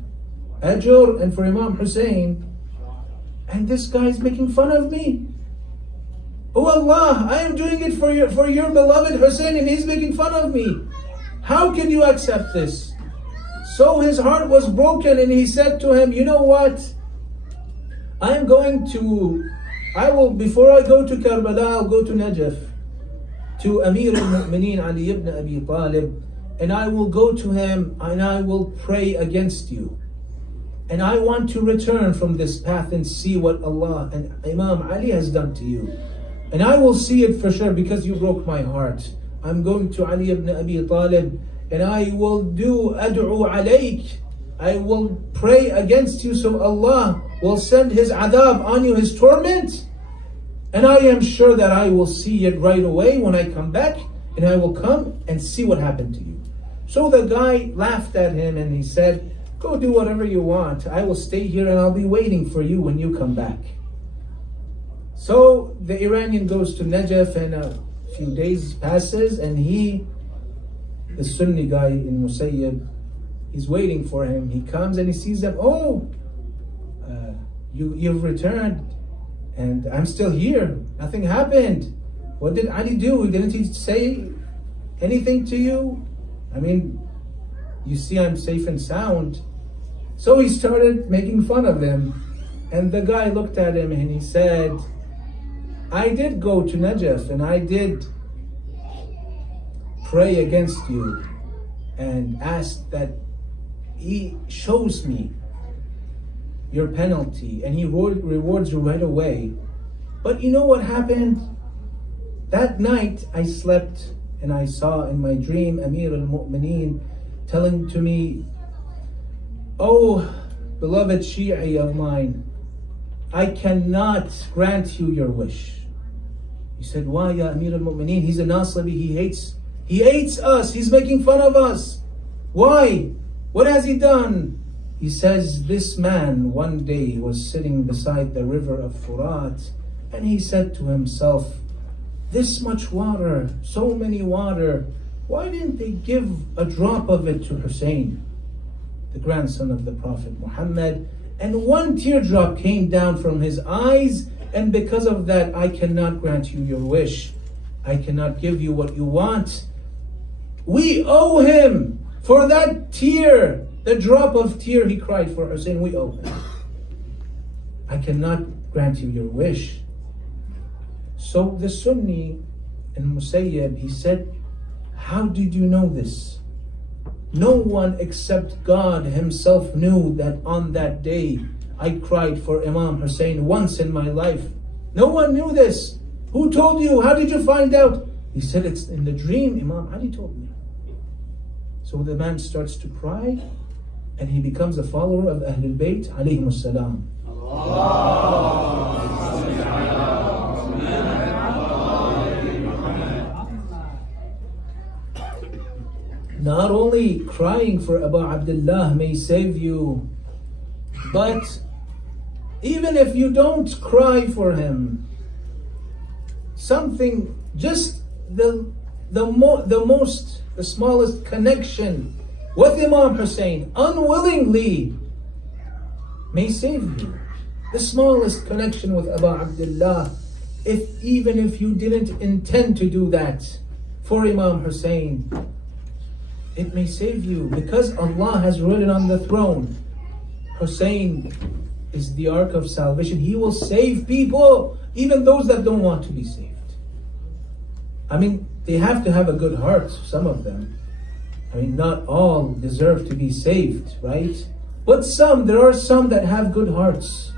ajr and for Imam Hussain, and this guy is making fun of me. Oh Allah, I am doing it for your beloved Hussain, and he's making fun of me. How can you accept this?" So his heart was broken, and he said to him, "You know what? Before I go to Karbala, I'll go to Najaf, to Amir al-Mu'mineen Ali ibn Abi Talib, and I will go to him and I will pray against you. And I want to return from this path and see what Allah and Imam Ali has done to you. And I will see it for sure because you broke my heart. I'm going to Ali ibn Abi Talib and I will do ad'u alayk. I will pray against you so Allah will send His adab on you, His torment. And I am sure that I will see it right away when I come back, and I will come and see what happened to you." So the guy laughed at him and he said, "Go do whatever you want. I will stay here and I'll be waiting for you when you come back." So the Iranian goes to Najaf, and a few days passes, and the Sunni guy in Musayyib, he's waiting for him. He comes and he sees them. "Oh, you've returned, and I'm still here. Nothing happened. What did Ali do? Didn't he say anything to you? I mean, you see I'm safe and sound." So he started making fun of him. And the guy looked at him and he said, "I did go to Najaf and I did pray against you and ask that He shows me your penalty and He rewards you right away. But you know what happened? That night I slept and I saw in my dream Amir al-Mu'mineen telling to me, 'Oh, beloved Shi'i of mine, I cannot grant you your wish.'" He said, "Why, Ya Amir al-Mu'mineen? He's a Nasibi, he hates us, he's making fun of us. Why? What has he done?" He says, "This man one day was sitting beside the river of Furat, and he said to himself, 'This much water, so many water, why didn't they give a drop of it to Hussain, the grandson of the Prophet Muhammad?' And one teardrop came down from his eyes, and because of that, I cannot grant you your wish. I cannot give you what you want. We owe him for that tear, the drop of tear he cried for Hussain, we owe him. I cannot grant you your wish." So the Sunni in Musayyib, he said, "How did you know this? No one except God Himself knew that on that day I cried for Imam Hussain once in my life. No one knew this. Who told you? How did you find out?" He said, "It's in the dream, Imam Ali told me." So the man starts to cry, and he becomes a follower of Ahlul Bayt alayhimus salam. Not only crying for Abu Abdullah may save you, but even if you don't cry for him, something, just the smallest connection with Imam Hussain, unwillingly, may save you. The smallest connection with Abu Abdullah, even if you didn't intend to do that for Imam Hussain, it may save you, because Allah has written on the throne, Hussain is the ark of salvation. He will save people, even those that don't want to be saved. I mean, they have to have a good heart, some of them. I mean, not all deserve to be saved, right? But there are some that have good hearts.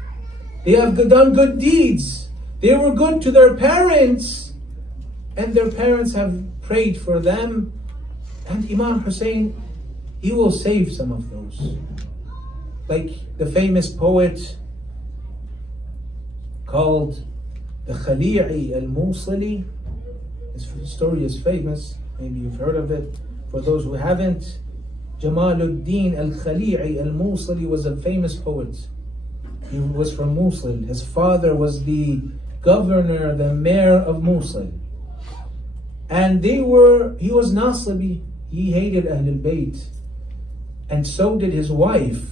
They have done good deeds. They were good to their parents, and their parents have prayed for them. And Imam Hussain, he will save some of those. Like the famous poet called the Khali'i al-Musili. His story is famous, maybe you've heard of it. For those who haven't, Jamaluddin al-Khali'i al-Musili was a famous poet. He was from Mosul. His father was the governor, the mayor of Mosul. And he was Nasibi. He hated Ahlul Bayt. And so did his wife.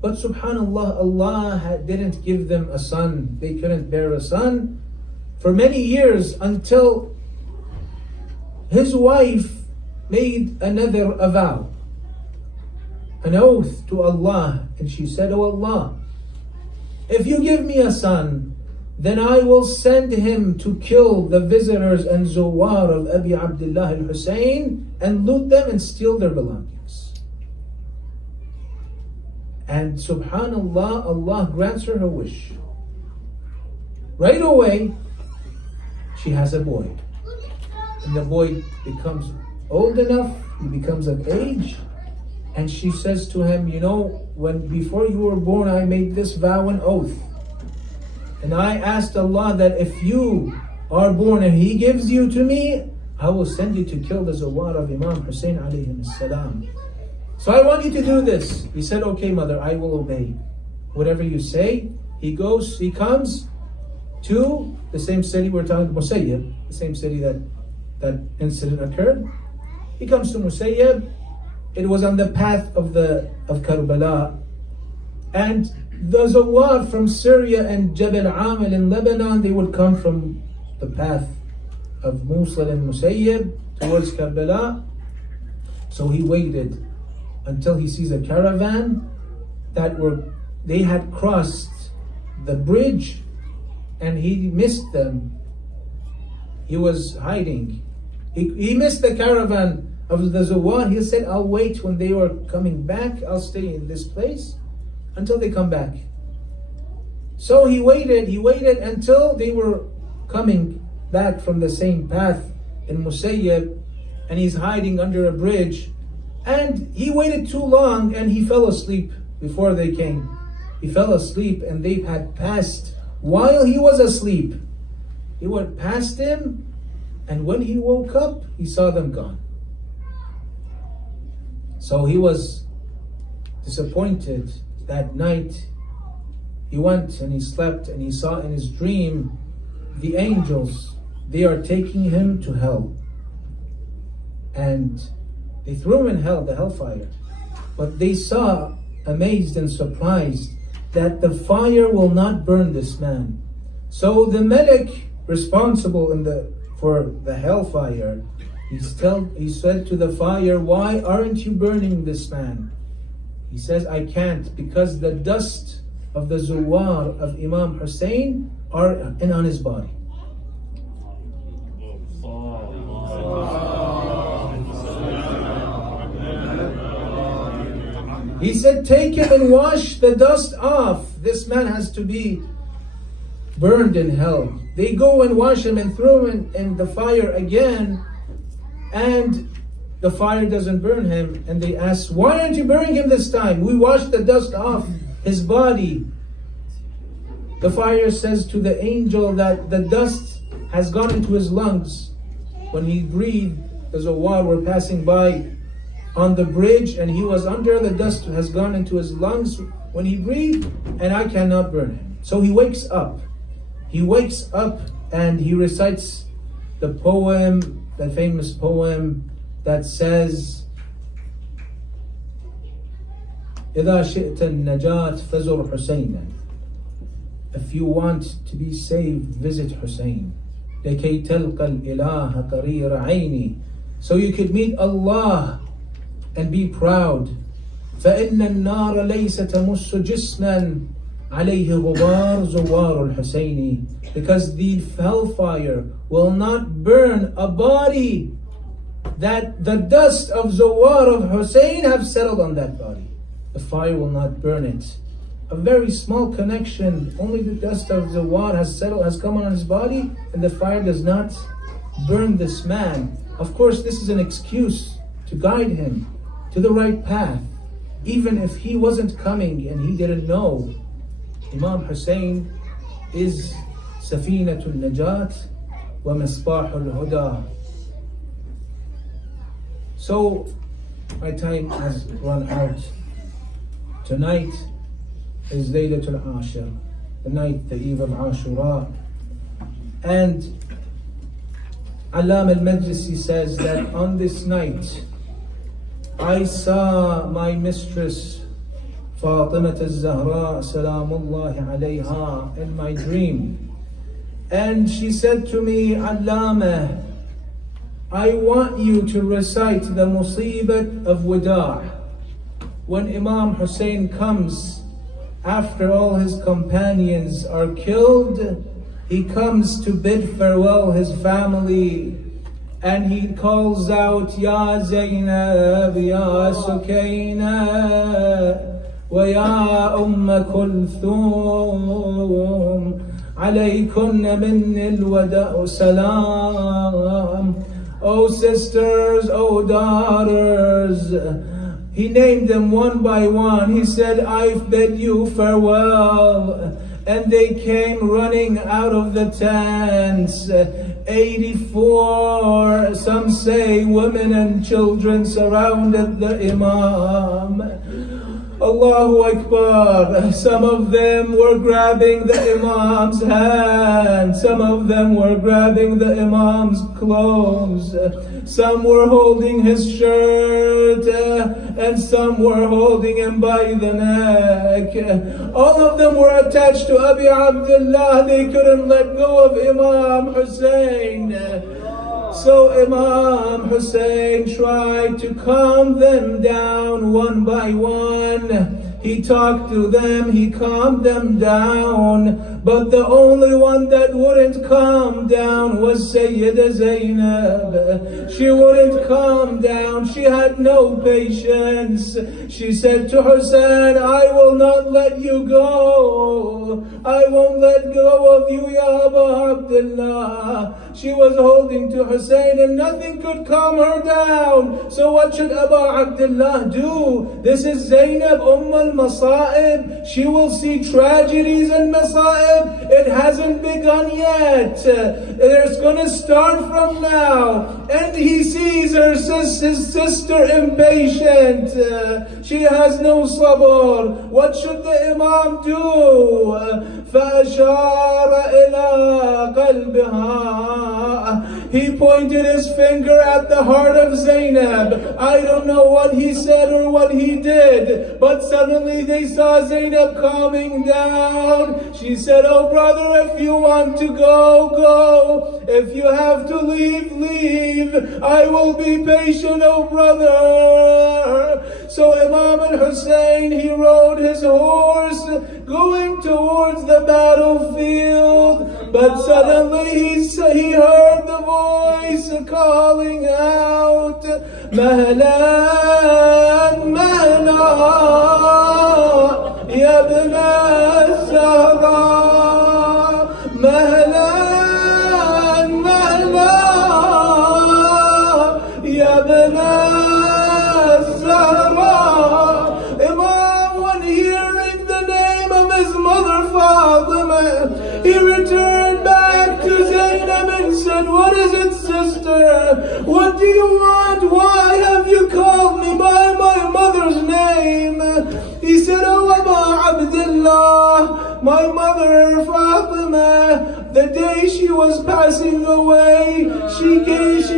But subhanallah, Allah didn't give them a son. They couldn't bear a son for many years until his wife made another vow, an oath to Allah. And she said, "Oh Allah, if you give me a son, then I will send him to kill the visitors and Zawar of Abi Abdullah al-Hussain and loot them and steal their belongings." And subhanallah, Allah grants her her wish. Right away, she has a boy. And the boy becomes old enough, he becomes of age. And she says to him, "You know, before you were born, I made this vow and oath. And I asked Allah that if you are born and He gives you to me, I will send you to kill the Zawar of Imam Hussain alayhi salam. So I want you to do this." He said, "Okay, mother, I will obey. Whatever you say." He comes to the same city we're talking about, Musayyib, the same city that incident occurred. He comes to Musayyib. It was on the path of Karbala. And the Zawar from Syria and Jabal Amil in Lebanon, they would come from the path of Mosul and Musayyib towards Karbala. So he waited until he sees a caravan they had crossed the bridge, and he missed them. He was hiding. He missed the caravan of the Zawar. He said, "I'll wait when they were coming back. I'll stay in this place until they come back." So he waited until they were coming back from the same path in Musayyib, and he's hiding under a bridge. And he waited too long, and he fell asleep before they came. He fell asleep, and they had passed while he was asleep. He went past him, and when he woke up, he saw them gone. So he was disappointed. That night, he went and he slept, and he saw in his dream the angels. They are taking him to hell. And they threw him in hell, the hellfire. But they saw, amazed and surprised, that the fire will not burn this man. So the Malik responsible for the hellfire, he said to the fire, "Why aren't you burning this man?" He says, "I can't, because the dust of the Zawar of Imam Hussain are on his body." He said, "Take him and wash the dust off. This man has to be burned in hell." They go and wash him and throw him in the fire again, and the fire doesn't burn him. And they ask, "Why aren't you burning him this time? We washed the dust off his body." The fire says to the angel that the dust has gone into his lungs. When he breathed, the Zawar were passing by on the bridge, and he was under, the dust has gone into his lungs when he breathed, and I cannot burn him. So he wakes up. He wakes up and he recites the poem, the famous poem that says, إِذَا شِئْتَ النَّجَاةِ فَزُرْ حُسَيْنًا. If you want to be saved, visit Hussain. لِكَيْ تَلْقَ الْإِلَهَ قَرِيرَ عَيْنِي. So you could meet Allah and be proud. فَإِنَّ النَّارَ لَيْسَ تَمُسُّ جِسْمًا عَلَيْهِ غُبَارُ زُوَارُ الْحُسَيْنِ. Because the hellfire will not burn a body that the dust of Zawar of Hussain have settled on that body. The fire will not burn it. a very small connection. Only the dust of zawar has come on his body, and the fire does not burn this man. Of course, this is an excuse to guide him to the right path. Even if he wasn't coming and he didn't know, Imam Hussain is Safinatul Najat wa Misbahul Huda. So, my time has run out. Tonight is Laylatul Ashir, the night, the eve of Ashura. And Alam al-Majlisi says that on this night, I saw my mistress Fatimat al-Zahra Salamullahi alayha in my dream. And she said to me, Allama, I want you to recite the Musibat of Wida'. When Imam Hussain comes, after all his companions are killed, he comes to bid farewell his family, and he calls out, Ya Zainab, Ya Sukaina, wa Ya Kulthum, alaykunna minni al-wada'u salam. O sisters, O daughters. He named them one by one. He said, I've bid you farewell. And they came running out of the tents. 84, some say, women and children surrounded the Imam. Allahu Akbar. Some of them were grabbing the Imam's hand. Some of them were grabbing the Imam's clothes. Some were holding his shirt, and some were holding him by the neck. All of them were attached to Abi Abdullah. They couldn't let go of Imam Hussain. So Imam Hussain tried to calm them down one by one. He talked to them, he calmed them down. But the only one that wouldn't calm down was Sayyida Zainab. She wouldn't calm down, she had no patience. She said to Hussain, I will not let you go. I won't let go of you, Ya Abu Abdullah. She was holding to Hussain and nothing could calm her down. So what should Abu Abdullah do? This is Zainab al-Masa'ib. She will see tragedies and masa'ib. It hasn't begun yet. It's going to start from now. And he sees his sister impatient. She has no sabr. What should the Imam do? فَأَشَارَ إِلَىٰ قَلْبِهَا. He pointed his finger at the heart of Zainab. I don't know what he said or what he did, but suddenly they saw Zainab calming down. She said, oh brother, if you want to go, go. If you have to leave, leave. I will be patient, oh brother. So Imam al-Hussain, he rode his horse going towards the battlefield. But suddenly he heard the voice calling out, Mahlan, Mahlan, Ya ibn al-Zahra. Mahlan, Mahlan, Ya ibn al-Zahra. Imam, when hearing the name of his mother Fatima, he returned back to Zainab and said, what is it, sister? What do you want? Why have you called me by my mother's name? He said, oh Abu Abdullah, my mother Fatima, the day she was passing away, she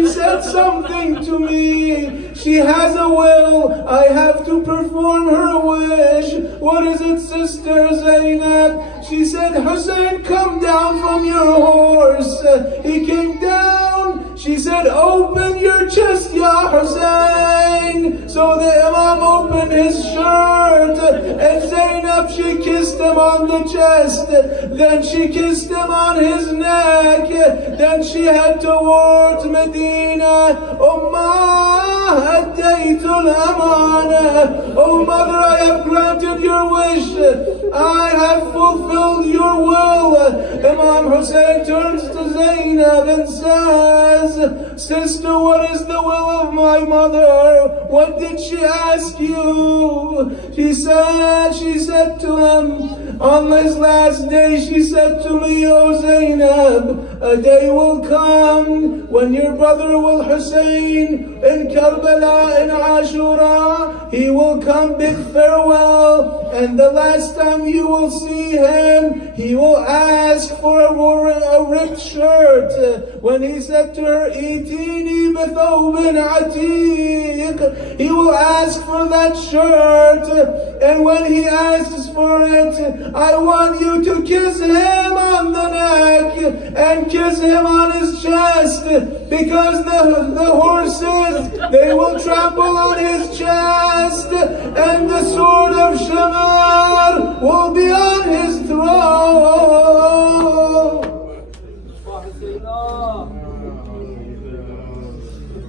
said something to me. She has a will. I have to perform her wish. What is it, sister Zainab? She said, Hussain, come down from your horse. He came down. She said, open your chest, Ya Hussain. So the Imam opened his shirt, and Zainab, she kissed him on the chest. Then she kissed him on his neck. Then she head towards Medina. Ummah. أديت الأمانة. Oh mother, I have granted your wish. I have fulfilled your will. Imam Hussain turns to Zainab and says, sister, what is the will of my mother? What did she ask you? She said to him, on this last day, she said to me, O Zainab, a day will come when your brother will Hussain in Karbala in Ashura, he will come bid farewell, and the last time you will see him, he will ask for a ripped shirt. When he said to her, Itini bithawbin atiq, he will ask for that shirt, and when he asks for it, I want you to kiss him on the neck and kiss him on his chest, because the horses, they will trample on his chest, and the sword of Shamar will be on his throat.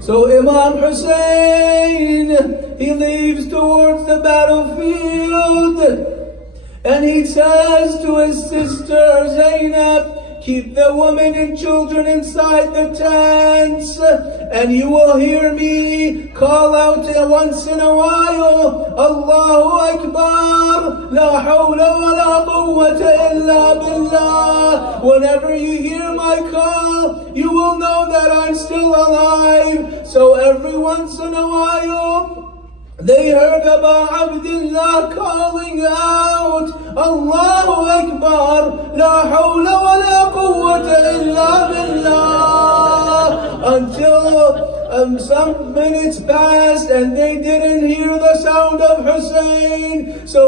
So Imam Hussain, he leaves towards the battlefield, and he says to his sister Zainab, keep the women and children inside the tents, and you will hear me call out once in a while, Allahu Akbar, la hawla wa la quwwata illa billah. Whenever you hear my call, you will know that I'm still alive. So every once in a while, they heard Aba Abdullah calling out, Allahu Akbar, la hawla wa la quwwata illa billah, until some minutes passed and they didn't hear the sound of Hussain. So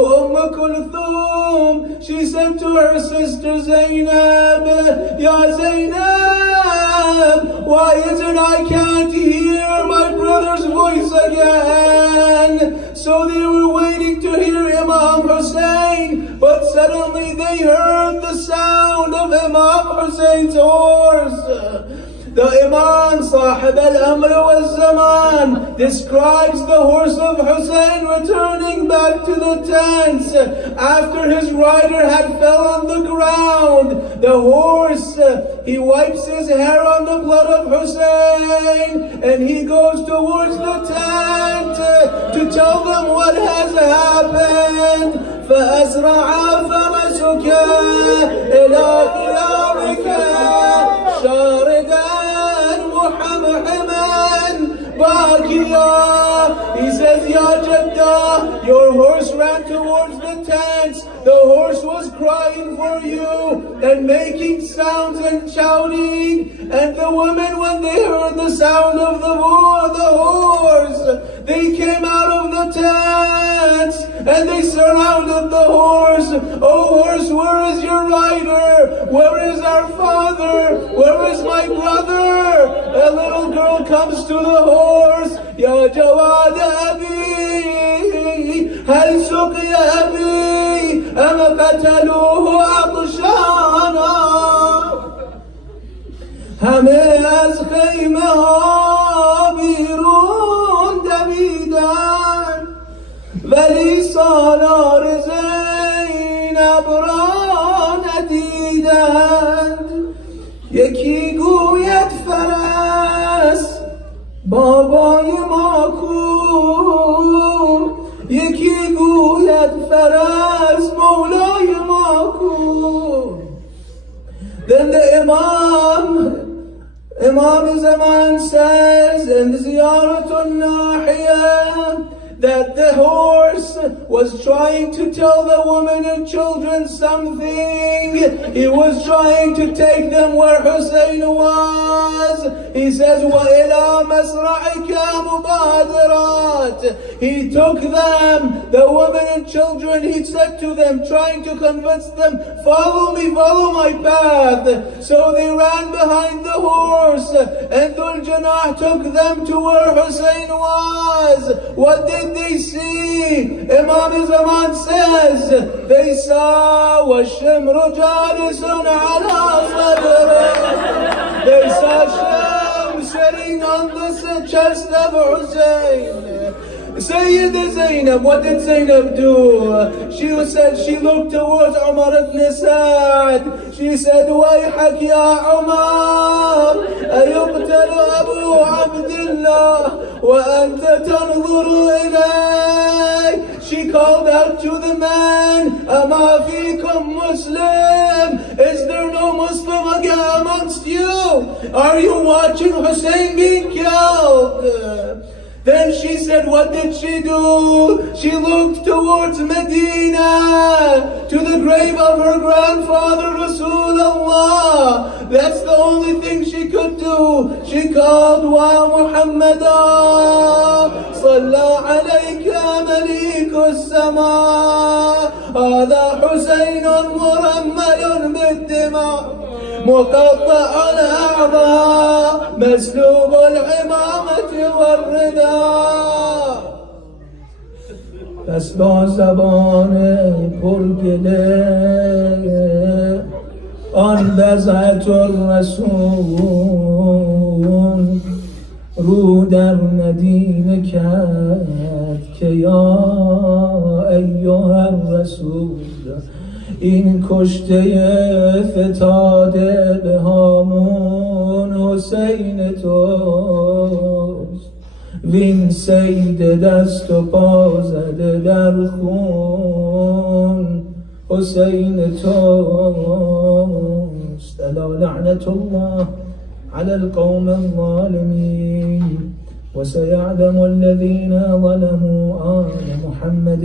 Kulthum, she said to her sister Zainab, Ya Zainab, why is it I can't hear my brother's voice again? So they were waiting to hear Imam Hussain, but suddenly they heard the sound of Imam Hussain's horse. The Imam, Sahib al-Amr wal-Zaman, describes the horse of Hussain returning back to the tents after his rider had fell on the ground. The horse, he wipes his hair on the blood of Hussain, and he goes towards the tent to tell them what has happened. فأسرع فرسك إلى خيامك شاردا محمحما باكيا. He says, Ya Jaddah, your horse ran towards the tents. The horse was crying for you and making sounds and shouting. And the women, when they heard the sound of the horse, they came out of the tents and they surrounded the horse. Oh horse, where is your rider? Where is our father? Where is my brother? A little girl comes to the horse. Ya Jawad Abi, Hal Suqi Abi, Ama Qataluhu Atshana. Hame az khayme ha birun davidan, ولی سالار زینب را ندیدند. یکی گوید فرس بابای ما کو، یکی گوید فرس مولای ما کو. Then the Imam Zaman says in Ziyaratun Nahiyah that the horse was trying to tell the women and children something. He was trying to take them where Hussain was. He says, وَإِلَى مَسْرَعِكَ مُبَادِرَاتٍ. He took them, the women and children, he said to them, trying to convince them, follow me, follow my path. So they ran behind the horse, and Dhul Janah took them to where Hussain was. What did they see? Imam Zaman says, they saw وَالشِّمْرُ جَالِسٌ عَلَى صَدْرِهِ. They saw Shem sitting on the the chest of Hussain. Sayyida Zainab, what did Zainab do? She said she looked towards Umar ibn Sa'd. She said, وَيْحَكْ يَا عُمَرْ أَيُقْتَلُ أَبُو عَبْدِ اللَّهِ وَأَنْتَ تَنْظُرُ إِلَيْهِ. She called out to the man, أَمَا فِيكُمْ Muslim? Is there no Muslim again amongst you? Are you watching Hussain being killed? Then she said, what did she do? She looked towards Medina, to the grave of her grandfather Rasulullah. That's the only thing she could do. She called, Wa Muhammadan, Salla alayka malik as-sama. هذا حسين مرمل بالدماء مقطع الأعضاء مسلوب العمامة والرداء. پس با زبان پرگله آن بضعة الرسول رو در مدینه کرد که یا ایها الرسول، این کشته فتاده به هامون حسین توست، وین سید دست و پا زده در خون حسین توست. الا لعنة الله على القوم الظالمين وسيعلم الذين ظلموا آل محمد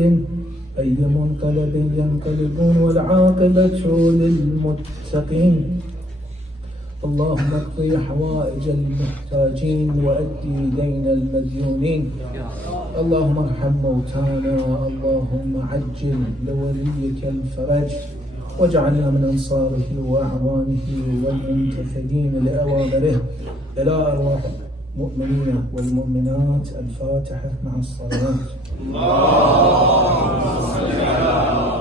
أي منقلب ينقلبون والعاقبة للمتقين. اللهم اقضي حوائج المحتاجين وأدي دين المديونين. اللهم ارحم موتانا. اللهم عجل لوليك الفرج واجعلنا من أنصاره وأعوانه والمنتفذين لأوامره. إلى أرواح المؤمنين والمؤمنات. الفاتحة مع الصلاة. اللهم صل على